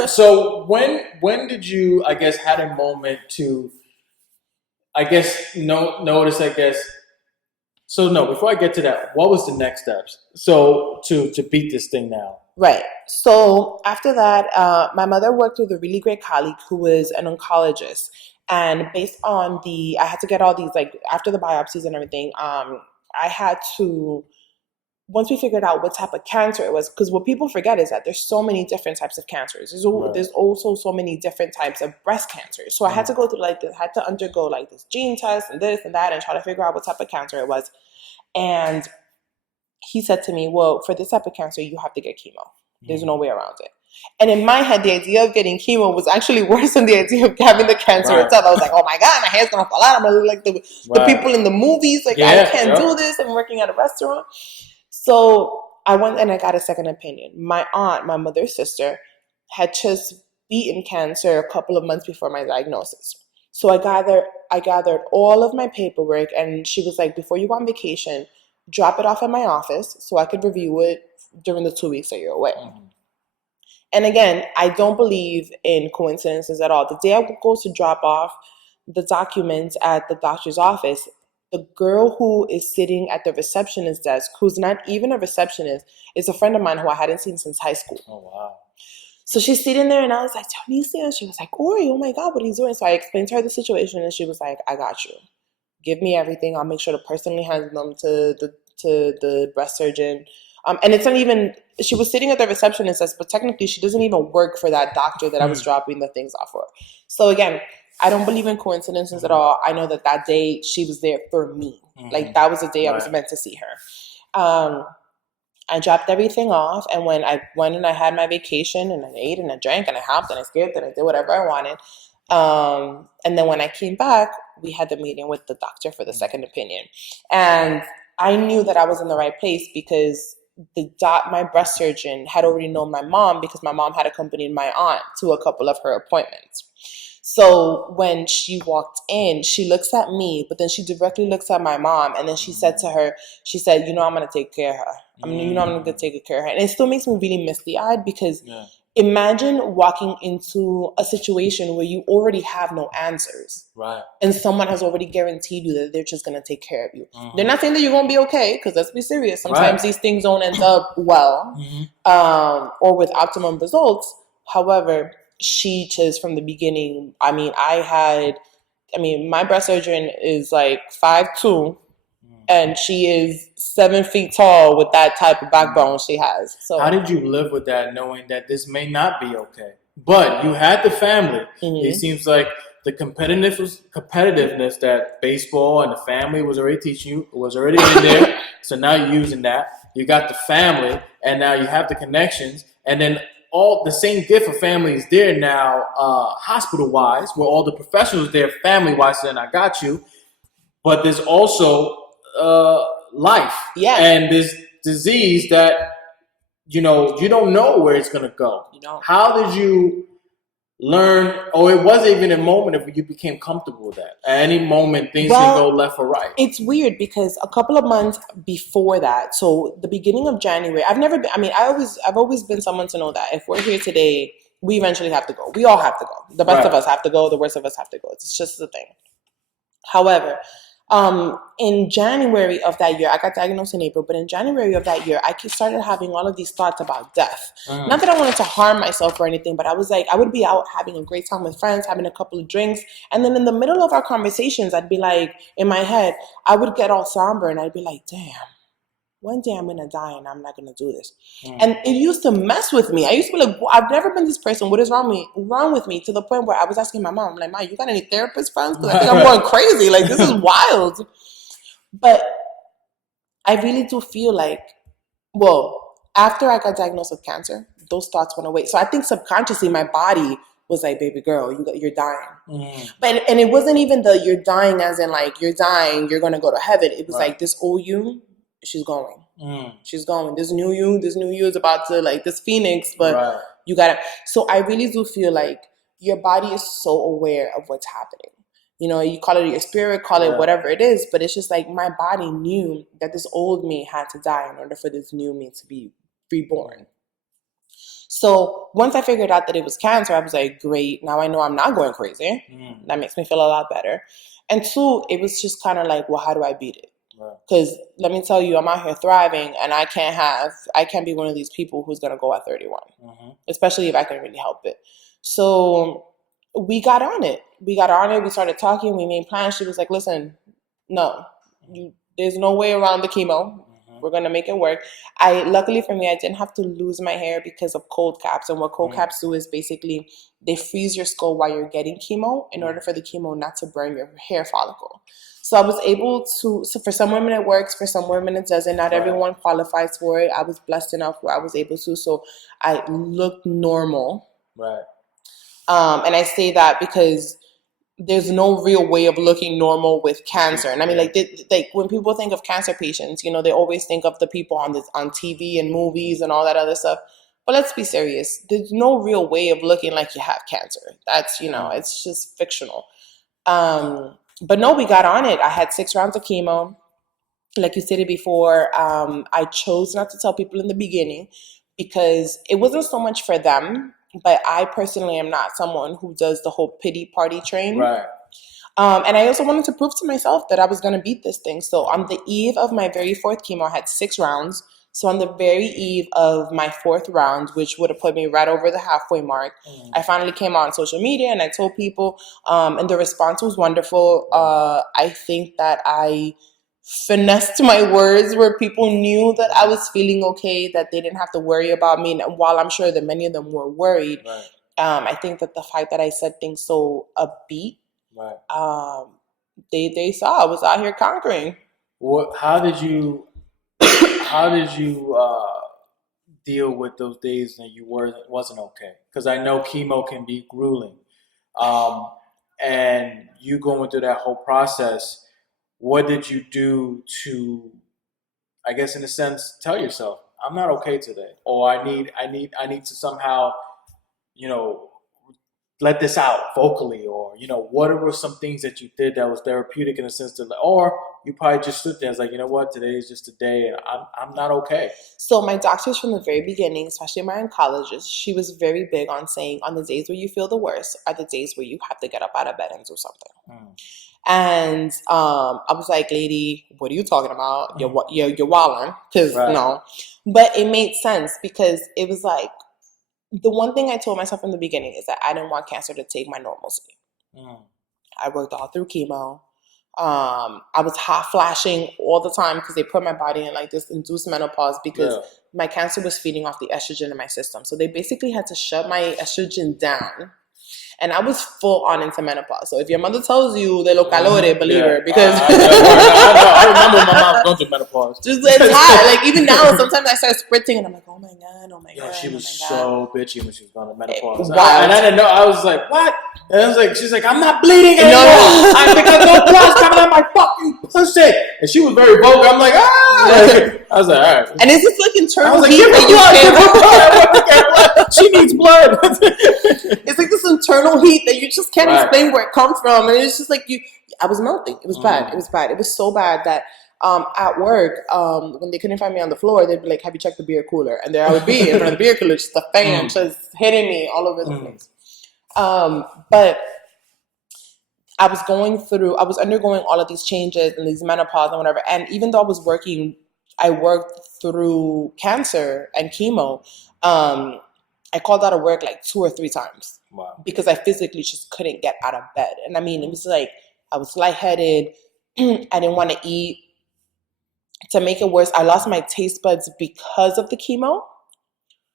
So when did you, I guess, had a moment to, I guess, notice, I guess. So no, before I get to that, what was the next steps? So to beat this thing now. Right. So after that, my mother worked with a really great colleague who was an oncologist. And based on I had to get all these, like, after the biopsies and everything, I had to, once we figured out what type of cancer it was, because what people forget is that there's so many different types of cancers. There's also so many different types of breast cancers. So I had to go through, had to undergo, this gene test and this and that and try to figure out what type of cancer it was. And he said to me, well, for this type of cancer, you have to get chemo. There's no way around it. And in my head, the idea of getting chemo was actually worse than the idea of having the cancer itself. I was like, oh my God, my hair's going to fall out. I'm going to look like the people in the movies. Like, I can't do this. I'm working at a restaurant. So I went and I got a second opinion. My aunt, my mother's sister, had just beaten cancer a couple of months before my diagnosis. So I gathered all of my paperwork and she was like, before you go on vacation, drop it off at my office so I could review it during the 2 weeks that you're away. Mm-hmm. And again, I don't believe in coincidences at all. The day I go to drop off the documents at the doctor's office, the girl who is sitting at the receptionist desk, who's not even a receptionist, is a friend of mine who I hadn't seen since high school. Oh, wow. So she's sitting there and I was like, tell me, and she was like, Ori, oh my God, what are you doing? So I explained to her the situation and she was like, I got you. Give me everything. I'll make sure to personally hand them to the breast surgeon. And it's not even, she was sitting at the reception and says, but technically she doesn't even work for that doctor that I was dropping the things off for. So again, I don't believe in coincidences at all. I know that day she was there for me. Like that was the day I was meant to see her. I dropped everything off, and when I went and I had my vacation and I ate and I drank and I hopped and I skipped and I did whatever I wanted. And then when I came back, we had the meeting with the doctor for the second opinion. And I knew that I was in the right place because my breast surgeon had already known my mom because my mom had accompanied my aunt to a couple of her appointments. So when she walked in, she looks at me, but then she directly looks at my mom. And then she said to her, she said, I'm going to take care of her. I'm going to take care of her. And it still makes me really misty-eyed because imagine walking into a situation where you already have no answers. Right. And someone has already guaranteed you that they're just going to take care of you. They're not saying that you're going to be okay, because let's be serious. Sometimes these things don't end up well or with optimum results. However, she just from the beginning, my breast surgeon is like 5'2", and she is 7 feet tall with that type of backbone she has. So how did you live with that, knowing that this may not be okay? But you had the family. It seems like the competitiveness that baseball and the family was already teaching you was already in there. So now you're using that. You got the family, and now you have the connections, and then all the same gift of family is there now, hospital-wise, where all the professionals there, family-wise, saying, I got you. But there's also life. Yeah. And this disease that, you don't know where it's going to go. How did you learn, or it wasn't even a moment if you became comfortable with that? At any moment, things can go left or right. It's weird because a couple of months before that, so the beginning of January, I've always been someone to know that if we're here today, we eventually have to go. We all have to go. The best of us have to go. The worst of us have to go. It's just the thing. However, in January of that year, I got diagnosed in April, but in January of that year, I started having all of these thoughts about death. Not that I wanted to harm myself or anything, but I was like, I would be out having a great time with friends, having a couple of drinks. And then in the middle of our conversations, I'd be like, in my head, I would get all somber and I'd be like, damn, one day I'm going to die and I'm not going to do this. And it used to mess with me. I used to be like, I've never been this person. What is wrong with me? To the point where I was asking my mom, I'm like, Ma, you got any therapist friends? Because I think I'm going crazy. Like, this is wild. But I really do feel like, after I got diagnosed with cancer, those thoughts went away. So I think subconsciously my body was like, baby girl, you're dying. And it wasn't even you're dying as in like, you're dying, you're going to go to heaven. It was like, this old you, she's going. She's going. This new you is about to, like, this phoenix, but you gotta. So I really do feel like your body is so aware of what's happening. You call it your spirit, call it whatever it is, but it's just like my body knew that this old me had to die in order for this new me to be reborn. So once I figured out that it was cancer, I was like, great, now I know I'm not going crazy. That makes me feel a lot better. And two, it was just kind of like, well, how do I beat it? Because let me tell you, I'm out here thriving, and I can't be one of these people who's going to go at 31, especially if I can really help it. So we got on it. We started talking. We made plans. She was like, listen, no, there's no way around the chemo. We're going to make it work. Luckily for me, I didn't have to lose my hair because of cold caps. And what cold caps do is basically they freeze your skull while you're getting chemo in order for the chemo not to burn your hair follicle. So I was able to, so for some women it works, for some women it doesn't. Not everyone qualifies for it. I was blessed enough where I was able to, so I looked normal. And I say that because there's no real way of looking normal with cancer. And I mean, like when people think of cancer patients, they always think of the people on TV and movies and all that other stuff. But let's be serious. There's no real way of looking like you have cancer. That's, it's just fictional. But no, we got on it. I had 6 rounds of chemo. Like you stated before, I chose not to tell people in the beginning because it wasn't so much for them, but I personally am not someone who does the whole pity party train. And I also wanted to prove to myself that I was going to beat this thing. So on the eve of my very 4th chemo, I had 6 rounds. So on the very eve of my 4th round, which would have put me right over the halfway mark, I finally came on social media and I told people, and the response was wonderful. I think that I finessed my words where people knew that I was feeling okay, that they didn't have to worry about me. And while I'm sure that many of them were worried, Right. I think that the fact that I said things so upbeat, Right. they saw I was out here conquering. How did you deal with those days that you wasn't okay? Because I know chemo can be grueling, and you going through that whole process. What did you do to, I guess, in a sense, tell yourself, I'm not okay today, or I need to somehow, you know, let this out vocally, or what were some things that you did that was therapeutic in a sense that, or you probably just stood there and was like, you know what, today is just a day, and I'm not okay. So my doctors from the very beginning, especially my oncologist, she was very big on saying, on the days where you feel the worst are the days where you have to get up out of bed and do something. And I was like, lady, what are you talking about? You're wilding, because Right. no. But it made sense, because it was like, the one thing I told myself from the beginning is that I didn't want cancer to take my normalcy. I worked all through chemo. I was hot flashing all the time because they put my body in like this induced menopause, because my cancer was feeding off the estrogen in my system. So they basically had to shut my estrogen down. And I was full on into menopause. So if your mother tells you de lo calore, believe her, because I remember my mom going through menopause. Just it's hot. Like even now, sometimes I start sprinting and I'm like, oh my god. She was so bitchy when she was going to menopause. Wow. And I didn't know. I was like, what? And I was like, she's like, I'm not bleeding anymore. No. I think there's no blood coming out my fucking pussy. And she was very vocal. I'm like, ah. I was like, all right. And it's this like internal like, heat give her that blood. Give her blood. She needs blood. it's like this internal heat that you just can't Right. explain where it comes from, and it's just like I was melting. It was bad. It was bad. It was so bad that at work, when they couldn't find me on the floor, they'd be like, have you checked the beer cooler? And there I would be in front of the beer cooler, just a fan just hitting me all over the place. But I was undergoing all of these changes and these menopause and whatever. And even though I worked through cancer and chemo. I called out of work like 2 or 3 times. Wow. Because I physically just couldn't get out of bed. And I mean, it was like I was lightheaded. I didn't want to eat. To make it worse, I lost my taste buds because of the chemo.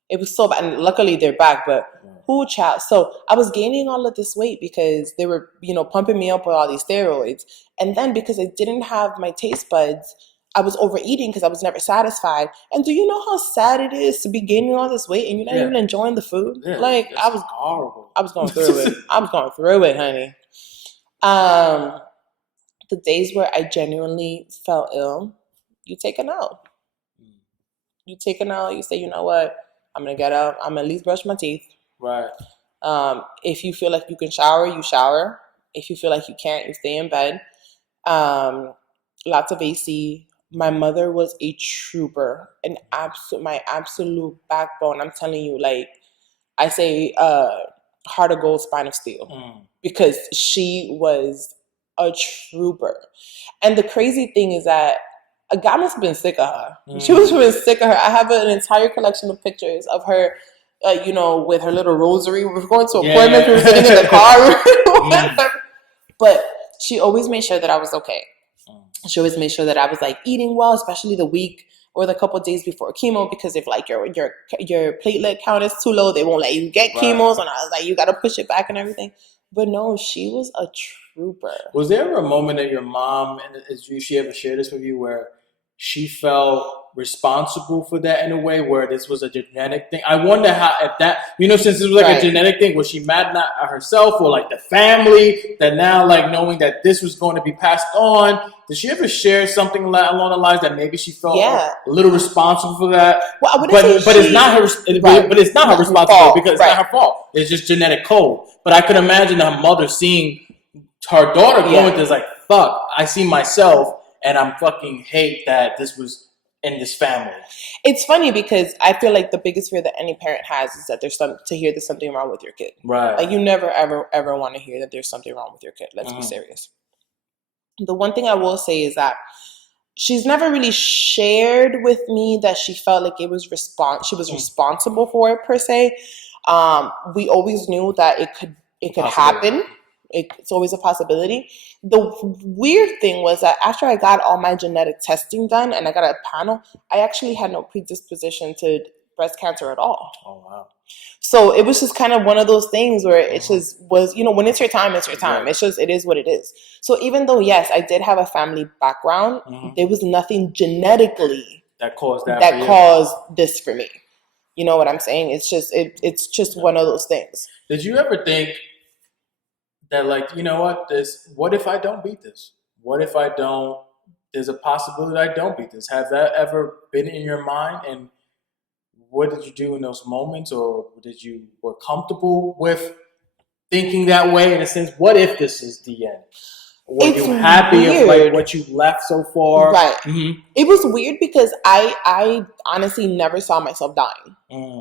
It was so bad. And luckily they're back, but who child? So I was gaining all of this weight because they were, pumping me up with all these steroids. And then because I didn't have my taste buds, I was overeating because I was never satisfied. And do you know how sad it is to be gaining all this weight and you're not even enjoying the food? Yeah, like I was horrible. I was going through it. I was going through it, honey. The days where I genuinely felt ill, you take an L. You take an L, you say, you know what? I'm gonna get up, I'm gonna at least brush my teeth. Right. If you feel like you can shower, you shower. If you feel like you can't, you stay in bed. Lots of AC. My mother was a trooper, my absolute backbone. I'm telling you, like I say, heart of gold, spine of steel, because she was a trooper. And the crazy thing is that God must have been sick of her. She must have been sick of her. I have an entire collection of pictures of her, with her little rosary. We were going to appointments. We were sitting in the car. But she always made sure that I was okay. She always made sure that I was like eating well, especially the week or the couple of days before chemo, because if like your platelet count is too low, they won't let you get chemos, and I was like, you got to push it back and everything. But no, she was a trooper. Was there ever a moment that your mom, and she ever shared this with you, where she felt responsible for that in a way, where this was a genetic thing? I wonder how, if that, since it was like a genetic thing, was she mad not at herself or like the family that now, like knowing that this was going to be passed on? Did she ever share something along the lines that maybe she felt a little responsible for that? Well, but it's not her. But it's not her responsibility because it's not her fault. It's just genetic code. But I could imagine her mother seeing her daughter going through this, like, fuck, I see myself. And I'm fucking hate that this was in this family. It's funny because I feel like the biggest fear that any parent has is that there's something wrong with your kid. Right. Like you never, ever, ever want to hear that there's something wrong with your kid. Let's be serious. The one thing I will say is that she's never really shared with me that she felt like she was responsible for it per se. We always knew that it could happen. It's always a possibility. The weird thing was that after I got all my genetic testing done and I got a panel, I actually had no predisposition to breast cancer at all. Oh, wow. So it was just kind of one of those things where it just was, when it's your time, it's your time. Right. It is what it is. So even though, yes, I did have a family background, there was nothing genetically that caused this for me. You know what I'm saying? It's just one of those things. Did you ever think that, like, you know what if I don't beat this? What if I don't, there's a possibility that I don't beat this? Have that ever been in your mind? And what did you do in those moments? Or were comfortable with thinking that way in a sense? What if this is the end? Were you happy of like what you left so far? Right. Mm-hmm. It was weird because I honestly never saw myself dying.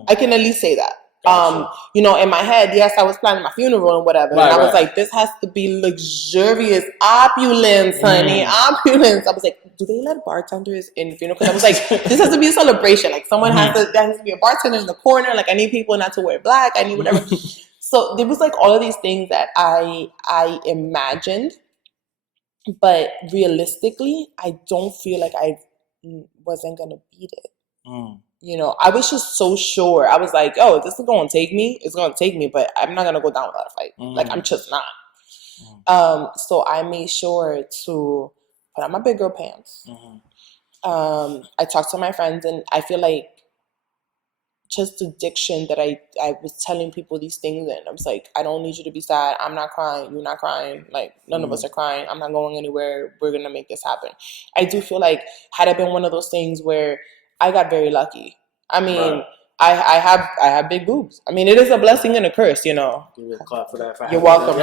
I can at least say that. Gotcha. In my head, yes, I was planning my funeral and whatever. Right, and I was like, this has to be luxurious opulence, honey. Opulence. I was like, do they let bartenders in funeral? Because I was like, this has to be a celebration. Like there has to be a bartender in the corner. Like I need people not to wear black. I need whatever. So there was like all of these things that I imagined. But realistically, I don't feel like I wasn't going to beat it. I was just so sure. I was like, oh, this is going to take me. It's going to take me, but I'm not going to go down without a fight. Like, I'm just not. So I made sure to put on my big girl pants. I talked to my friends, and I feel like just the diction that I was telling people these things, and I was like, I don't need you to be sad. I'm not crying. You're not crying. Like, none of us are crying. I'm not going anywhere. We're going to make this happen. I do feel like had it been one of those things where I got very lucky. I mean, I have big boobs. I mean, it is a blessing and a curse, Give me a clap for that. You're welcome.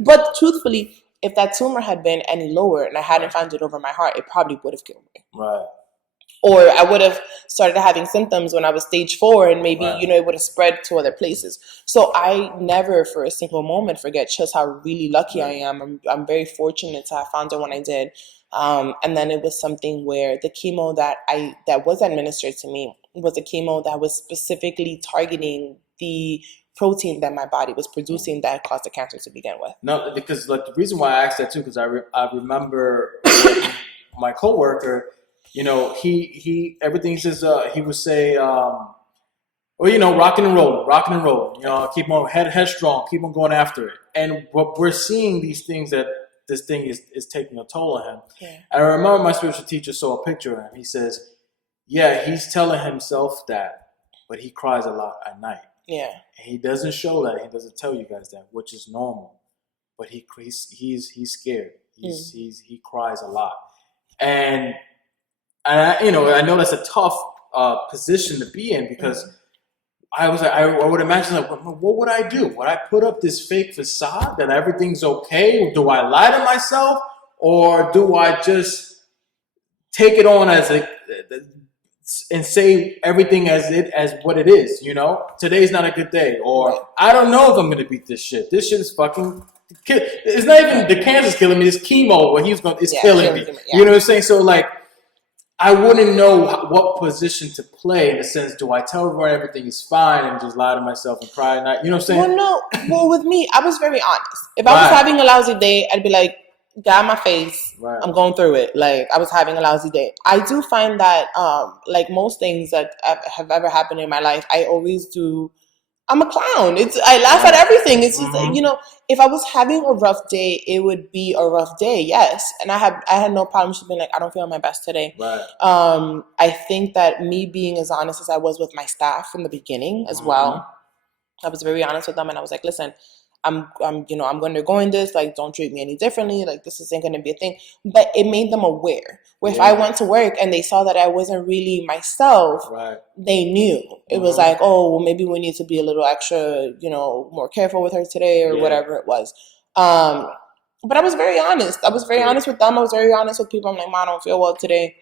But truthfully, if that tumor had been any lower and I hadn't found it over my heart, it probably would have killed me. Right. Or I would have started having symptoms when I was stage 4, and maybe, it would have spread to other places. So I never for a single moment forget just how really lucky I am. I'm very fortunate to have found it when I did. And then it was something where the chemo that was administered to me was a chemo that was specifically targeting the protein that my body was producing that caused the cancer to begin with. No, because like the reason why I asked that too, because I remember my coworker, he everything he says, he would say, rocking and rolling, keep on headstrong, keep on going after it. And what we're seeing these things that this thing is taking a toll on him. Yeah. And I remember my spiritual teacher saw a picture of him. He says, yeah, he's telling himself that, but he cries a lot at night. Yeah. And he doesn't show that. He doesn't tell you guys that, which is normal. But he's scared. He cries a lot. And I know that's a tough position to be in, because I was like, I would imagine, like, what would I do? Would I put up this fake facade that everything's okay? Do I lie to myself, or do I just take it on and say everything as what it is? Today's not a good day, or I don't know if I'm gonna beat this shit. This shit is fucking. It's not even the cancer's killing me. It's chemo. What it's killing me. Yeah. You know what I'm saying? So like, I wouldn't know what position to play, in the sense, do I tell everyone everything is fine and just lie to myself and cry at night? You know what I'm saying? Well, with me, I was very honest. If I was having a lousy day, I'd be like, got my face. Right. I'm going through it. Like, I was having a lousy day. I do find that, like most things that have ever happened in my life, I always do. I'm a clown. I laugh at everything. It's just, if I was having a rough day, it would be a rough day. Yes. And I had no problem just being like, I don't feel my best today. Right. I think that me being as honest as I was with my staff from the beginning as well, I was very honest with them, and I was like, listen, I'm undergoing this. Like, don't treat me any differently. Like, this isn't going to be a thing. But it made them aware. Where if I went to work and they saw that I wasn't really myself, they knew. It was like, oh, well, maybe we need to be a little extra, more careful with her today, or whatever it was. But I was very honest. I was very honest with them. I was very honest with people. I'm like, I don't feel well today.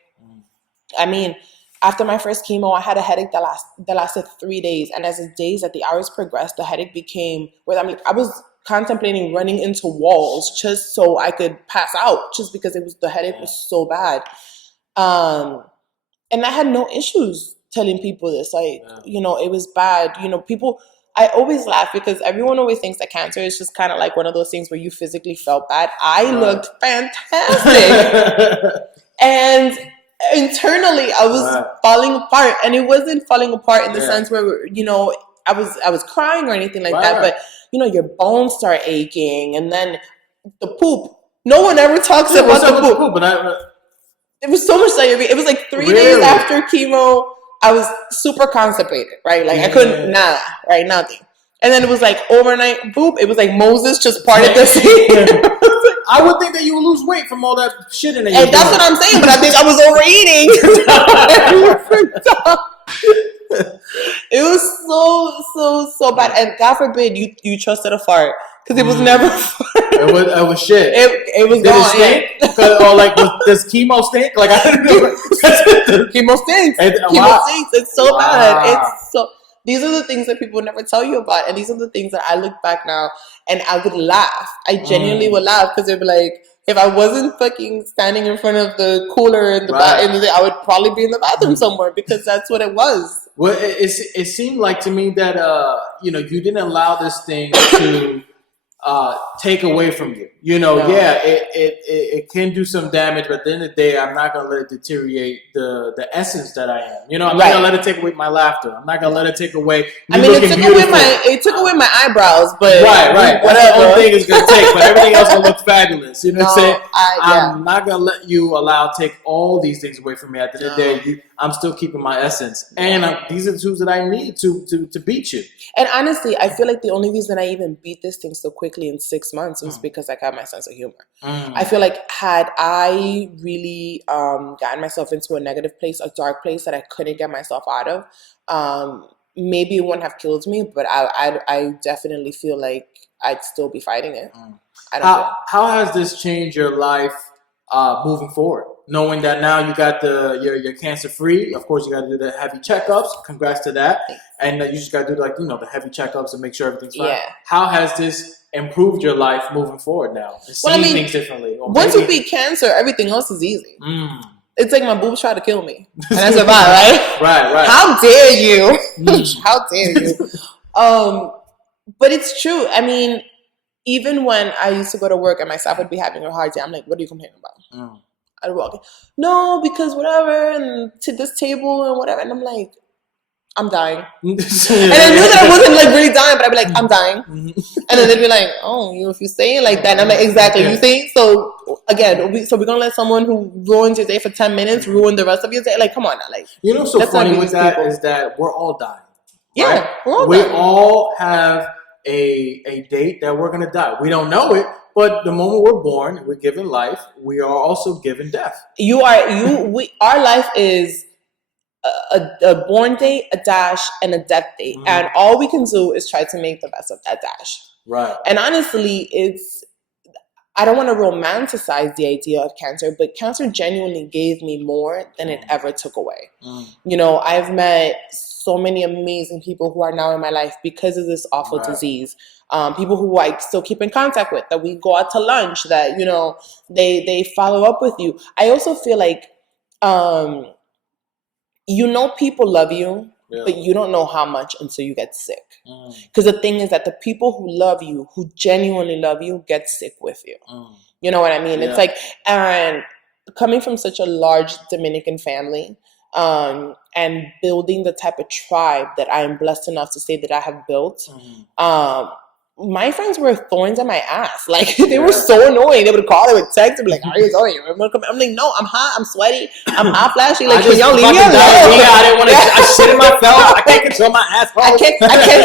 I mean, after my first chemo, I had a headache that lasted 3 days. And as the hours progressed, the headache became where I was contemplating running into walls just so I could pass out, just because the headache was so bad. And I had no issues telling people this. Like, it was bad. People, I always laugh because everyone always thinks that cancer is just kind of like one of those things where you physically felt bad. I looked fantastic. And internally I was falling apart, and it wasn't falling apart in the sense where, you know, I was crying or anything like that, but you know, your bones start aching, and then the poop. No one ever talks about the poop. But it was so much diarrhea. It was like 3 days after chemo. I was super constipated, right? Like I couldn't nothing. And then it was like overnight, boop. It was like Moses just parted the sea. I would think that you would lose weight from all that shit in it. And that's what I'm saying, but I think I was overeating. It was so bad. And God forbid you trusted a fart, because it was never it was shit. It was Did gone. It stink? Or like, does chemo stink? Like, I don't know. Chemo stinks. Chemo stinks. It's so bad. It's so. These are the things that people never tell you about, and these are the things that I look back now and I would laugh. I genuinely would laugh, because they'd be like, if I wasn't fucking standing in front of the cooler in the I would probably be in the bathroom somewhere, because that's what it was. Well, it seemed like to me that you know, you didn't allow this thing to take away from you. You know, it can do some damage, but at the end of the day, I'm not gonna let it deteriorate the essence that I am. You know, I'm not gonna let it take away my laughter. I'm not gonna let it take away. It took away my eyebrows, but right. That's the only thing it's gonna take, but everything else will look fabulous. You know what I'm saying? I'm not gonna let you take all these things away from me. At the end of the day, I'm still keeping my essence, and these are the tools that I need to beat you. And honestly, I feel like the only reason I even beat this thing so quickly in 6 months was because I got my sense of humor. I feel like had I really gotten myself into a negative place, a dark place that I couldn't get myself out of, maybe it wouldn't have killed me, but I definitely feel like I'd still be fighting it. How has this changed your life moving forward? Knowing that now you got you're cancer free, of course you got to do the heavy checkups. Congrats to that, and you just got to do the heavy checkups and make sure everything's fine. Yeah. How has this improved your life moving forward now? Seeing things differently. Once you beat cancer, everything else is easy. It's like my boobs tried to kill me, and I survived. Right. How dare you? How dare you? But it's true. I mean, even when I used to go to work and my staff would be having a hard day, I'm like, "What are you complaining about?" I'd walk in, no, because whatever, and to this table and whatever. And I'm like, I'm dying. And I knew that I wasn't like really dying, but I'd be like, I'm dying. And then they'd be like, oh, if you say it like that. And I'm like, exactly. You see? So again, we're going to let someone who ruins your day for 10 minutes ruin the rest of your day? Like, come on now. Like, you know, so funny with that is that we're all dying. Yeah. Right? We all have a date that we're going to die. We don't know it. But the moment we're born, we're given life. We are also given death. Our life is a born date, a dash, and a death date, and all we can do is try to make the best of that dash. Right. And honestly, I don't want to romanticize the idea of cancer, but cancer genuinely gave me more than it ever took away. You know, I've met so many amazing people who are now in my life because of this awful disease. People who I still keep in contact with, that we go out to lunch, that, you know, they follow up with you. I also feel like, you know, people love you, but you don't know how much until you get sick. Because the thing is that the people who love you, who genuinely love you, get sick with you. You know what I mean? It's like, and coming from such a large Dominican family, and building the type of tribe that I am blessed enough to say that I have built, my friends were thorns in my ass. Like, they were so annoying. They would call, they would text, and be like, "Are you sorry? I'm like, no, I'm hot, I'm sweaty, I'm hot flashy. Like, can y'all leave me alone? I didn't want to. I shit in my belt. I can't control my asshole. I can't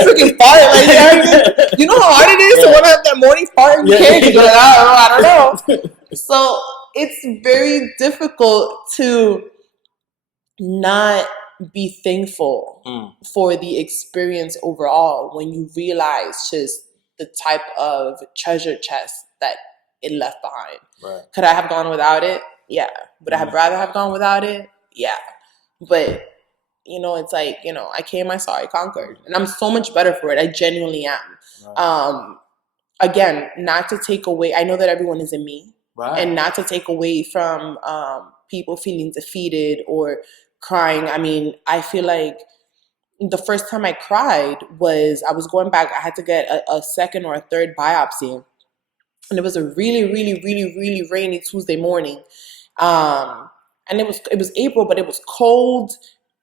freaking fart. Like, you know how hard it is to want to have that morning fart and you can't. You're like, I don't know. So it's very difficult to not be thankful for the experience overall when you realize just the type of treasure chest that it left behind. Right. Could I have gone without it? Yeah. Would I have rather have gone without it? Yeah. But, you know, it's like, you know, I came, I saw, I conquered. And I'm so much better for it. I genuinely am. Right. Again, not to take away, I know that everyone is in me. Right. And not to take away from people feeling defeated or crying. I mean, I feel like the first time I cried was I was going back. I had to get a second or a third biopsy, and it was a really, really, really, really rainy Tuesday morning. And it was April, but it was cold,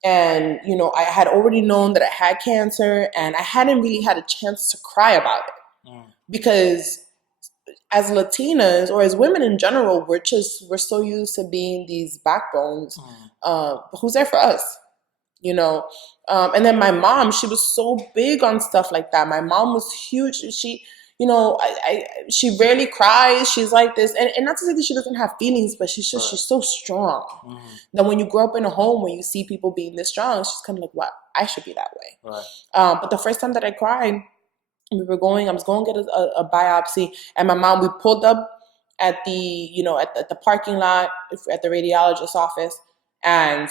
and I had already known that I had cancer, and I hadn't really had a chance to cry about it because as Latinas or as women in general, we're so used to being these backbones. Who's there for us? And then my mom, she was so big on stuff like that. My mom was huge. She, she rarely cries. She's like this, and not to say that she doesn't have feelings, but she's so strong. That when you grow up in a home where you see people being this strong, she's kind of like, "Wow, I should be that way." Right. But the first time that I cried, I was going to get a biopsy, and my mom, we pulled up at the, at the parking lot at the radiologist's office, and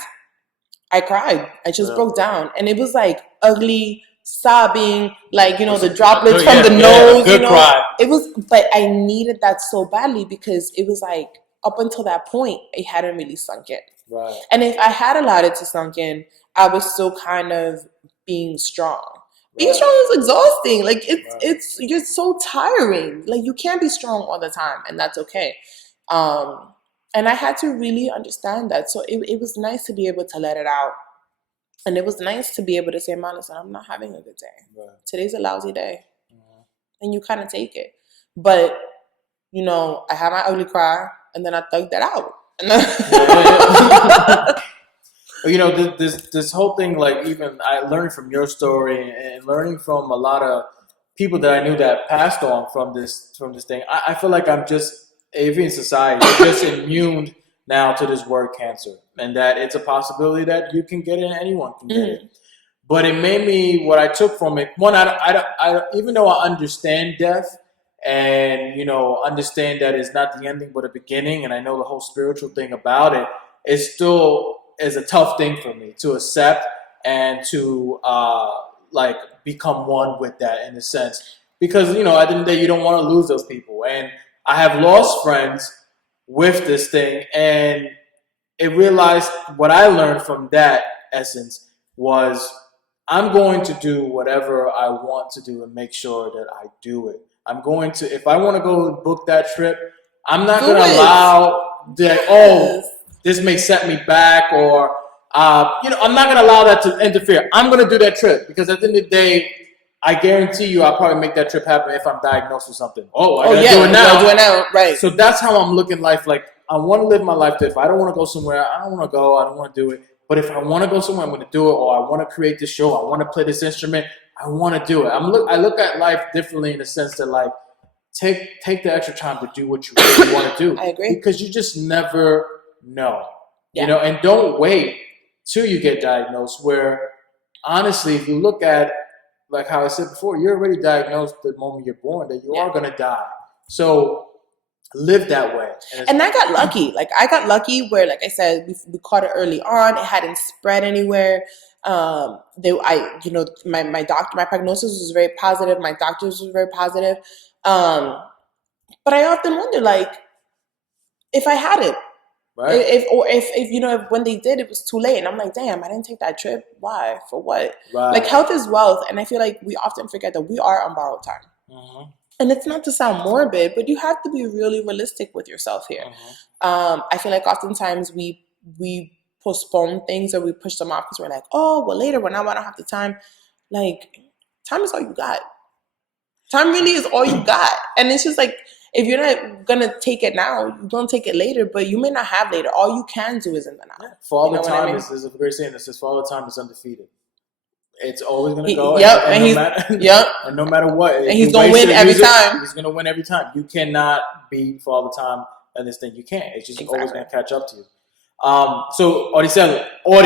I cried. I just broke down, and it was like ugly sobbing, like the droplets from the nose. Good cry. It was, but I needed that so badly because it was like up until that point, it hadn't really sunk in. Right. And if I had allowed it to sunk in, I was still kind of being strong. Being strong is exhausting. Like you're so tiring. Like you can't be strong all the time, and that's okay. And I had to really understand that. So it was nice to be able to let it out. And it was nice to be able to say, "Man, listen, I'm not having a good day. Right. Today's a lousy day." And you kind of take it. But, I had my ugly cry, and then I thugged that out. This whole thing, like even I learned from your story and learning from a lot of people that I knew that passed on from this thing. I feel like I'm just, even in society, just immune now to this word cancer, and that it's a possibility that you can get it and anyone can get it. But it made me, what I took from it, one, I even though I understand death and, understand that it's not the ending but a beginning, and I know the whole spiritual thing about it, it still is a tough thing for me to accept and to become one with that in a sense. Because, at the end of the day, you don't want to lose those people. And I have lost friends with this thing, and it realized what I learned from that essence was I'm going to do whatever I want to do and make sure that I do it. I'm going to, if I want to go book that trip, I'm not going to allow that, this may set me back, or, I'm not going to allow that to interfere. I'm going to do that trip because at the end of the day, I guarantee you I'll probably make that trip happen if I'm diagnosed with something. I gotta do it now. Do it now. Right. So that's how I'm looking life. Like, I want to live my life. If I don't want to go somewhere, I don't want to go. I don't want to do it. But if I want to go somewhere, I'm going to do it. Or I want to create this show. I want to play this instrument. I want to do it. I look at life differently in the sense that, like, take the extra time to do what you really want to do. I agree. Because you just never know. Yeah. And don't wait till you get diagnosed, where, honestly, if you look at, like how I said before, you're already diagnosed the moment you're born that you are going to die. So live that way. And I got lucky. Like, I got lucky where, like I said, we caught it early on. It hadn't spread anywhere. My prognosis was very positive. My doctors was very positive. But I often wonder, like, if I had it, right? If when they did, it was too late, and I'm like, damn, I didn't take that trip. Why? For what? Right. Like, health is wealth, and I feel like we often forget that we are on borrowed time. Mm-hmm. And it's not to sound morbid, but you have to be really realistic with yourself here. Mm-hmm. I feel like oftentimes we postpone things, or we push them off because we're like, oh, well, later, when I don't have the time. Like, time is all you got. Time really is all you got. And it's just like, if you're not going to take it now, you're going to take it later, but you may not have later. All you can do is in the now. Yeah. For all the time, there's a great saying that says, for all the time is undefeated. It's always going to go. And no matter what. And he's going to win every time. He's going to win every time. You cannot be for all the time in this thing. You can't. It's just always going to catch up to you. So, Orisel, we're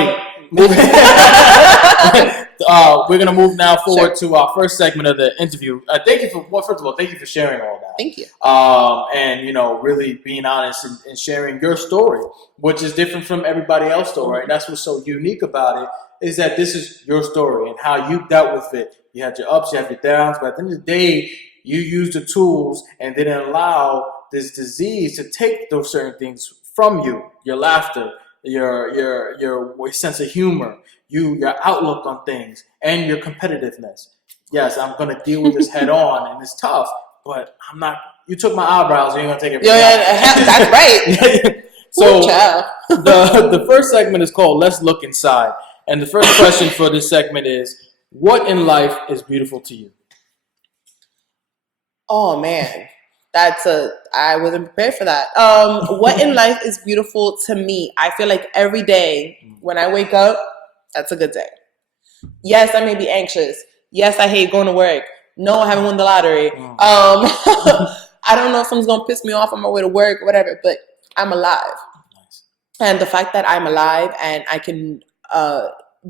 going to move now forward to our first segment of the interview. Thank you for sharing all that. Thank you. And, really being honest and sharing your story, which is different from everybody else's story. And that's what's so unique about it, is that this is your story and how you dealt with it. You had your ups, you had your downs, but at the end of the day, you used the tools and didn't allow this disease to take those certain things from you. Your laughter, your sense of humor, your outlook on things, and your competitiveness. Yes, I'm going to deal with this head on, and it's tough, but I'm not. You took my eyebrows, you ain't going to take it. Yeah, that's right. So the first segment is called Let's Look Inside. And the first question for this segment is, what in life is beautiful to you? Oh man, I wasn't prepared for that. What in life is beautiful to me? I feel like every day when I wake up, that's a good day. Yes, I may be anxious. Yes, I hate going to work. No, I haven't won the lottery. I don't know if someone's gonna piss me off on my way to work, whatever, but I'm alive. Nice. And the fact that I'm alive and I can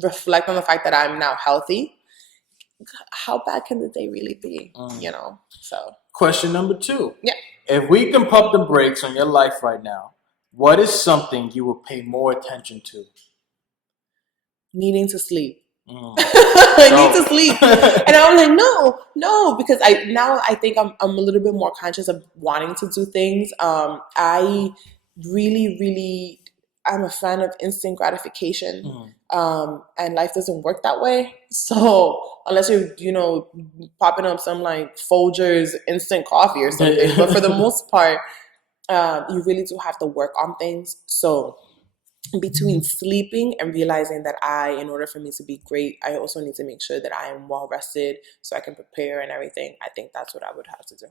reflect on the fact that I'm now healthy, how bad can the day really be? So. Question number 2. Yeah. If we can pump the brakes on your life right now, what is something you would pay more attention to? Needing to sleep. I need to sleep. And I'm like, no, because I think I'm a little bit more conscious of wanting to do things. I really, I'm a fan of instant gratification. And life doesn't work that way. So unless you're, popping up some like Folgers instant coffee or something, but for the most part, you really do have to work on things. So between sleeping and realizing that in order for me to be great, I also need to make sure that I am well rested so I can prepare and everything. I think that's what I would have to do.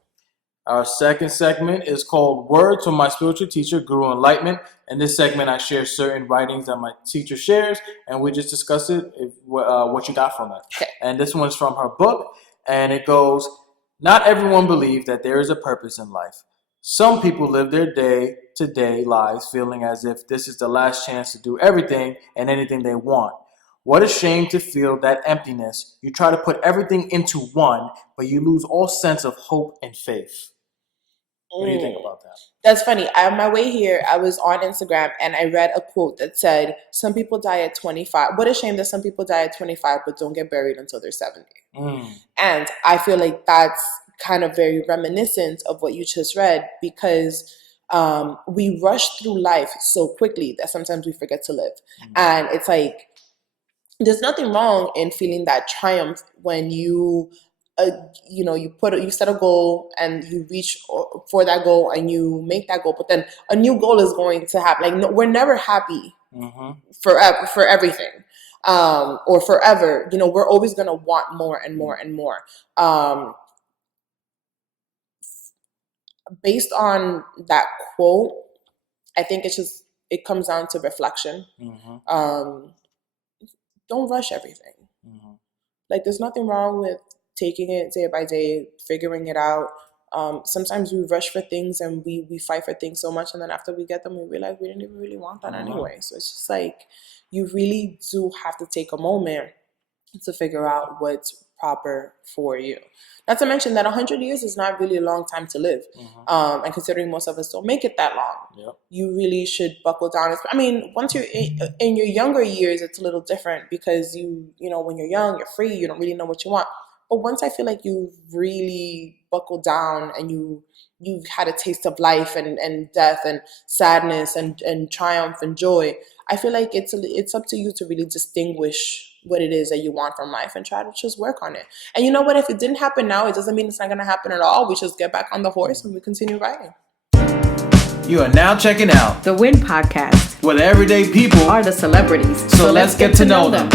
Our second segment is called Words from My Spiritual Teacher, Guru Enlightenment. In this segment, I share certain writings that my teacher shares, and we just discuss it, what you got from it. Okay. And this one's from her book, and it goes, not everyone believes that there is a purpose in life. Some people live their day-to-day lives feeling as if this is the last chance to do everything and anything they want. What a shame to feel that emptiness. You try to put everything into one, but you lose all sense of hope and faith. What do you think about that? That's funny. On my way here, I was on Instagram and I read a quote that said, some people die at 25. What a shame that some people die at 25 but don't get buried until they're 70. And I feel like that's kind of very reminiscent of what you just read, because we rush through life so quickly that sometimes we forget to live. And it's like, there's nothing wrong in feeling that triumph when you set a goal and you reach for that goal and you make that goal, but then a new goal is going to happen. Like, no, we're never happy forever for everything, or forever. We're always going to want more and more and more. Based on that quote, I think it comes down to reflection. Don't rush everything. Like, there's nothing wrong with taking it day by day, figuring it out. Sometimes we rush for things and we fight for things so much, and then after we get them, we realize we didn't even really want that anyway. So it's just like, you really do have to take a moment to figure out what's proper for you. Not to mention that 100 years is not really a long time to live. And considering most of us don't make it that long, you really should buckle down. I mean, once you're in your younger years, it's a little different because when you're young, you're free, you don't really know what you want. But once I feel like you really buckle down and you've had a taste of life and death and sadness and triumph and joy, I feel like it's up to you to really distinguish what it is that you want from life and try to just work on it. And you know what? If it didn't happen now, it doesn't mean it's not going to happen at all. We just get back on the horse and we continue riding. You are now checking out The Win Podcast, where the everyday people are the celebrities. So let's get to know them.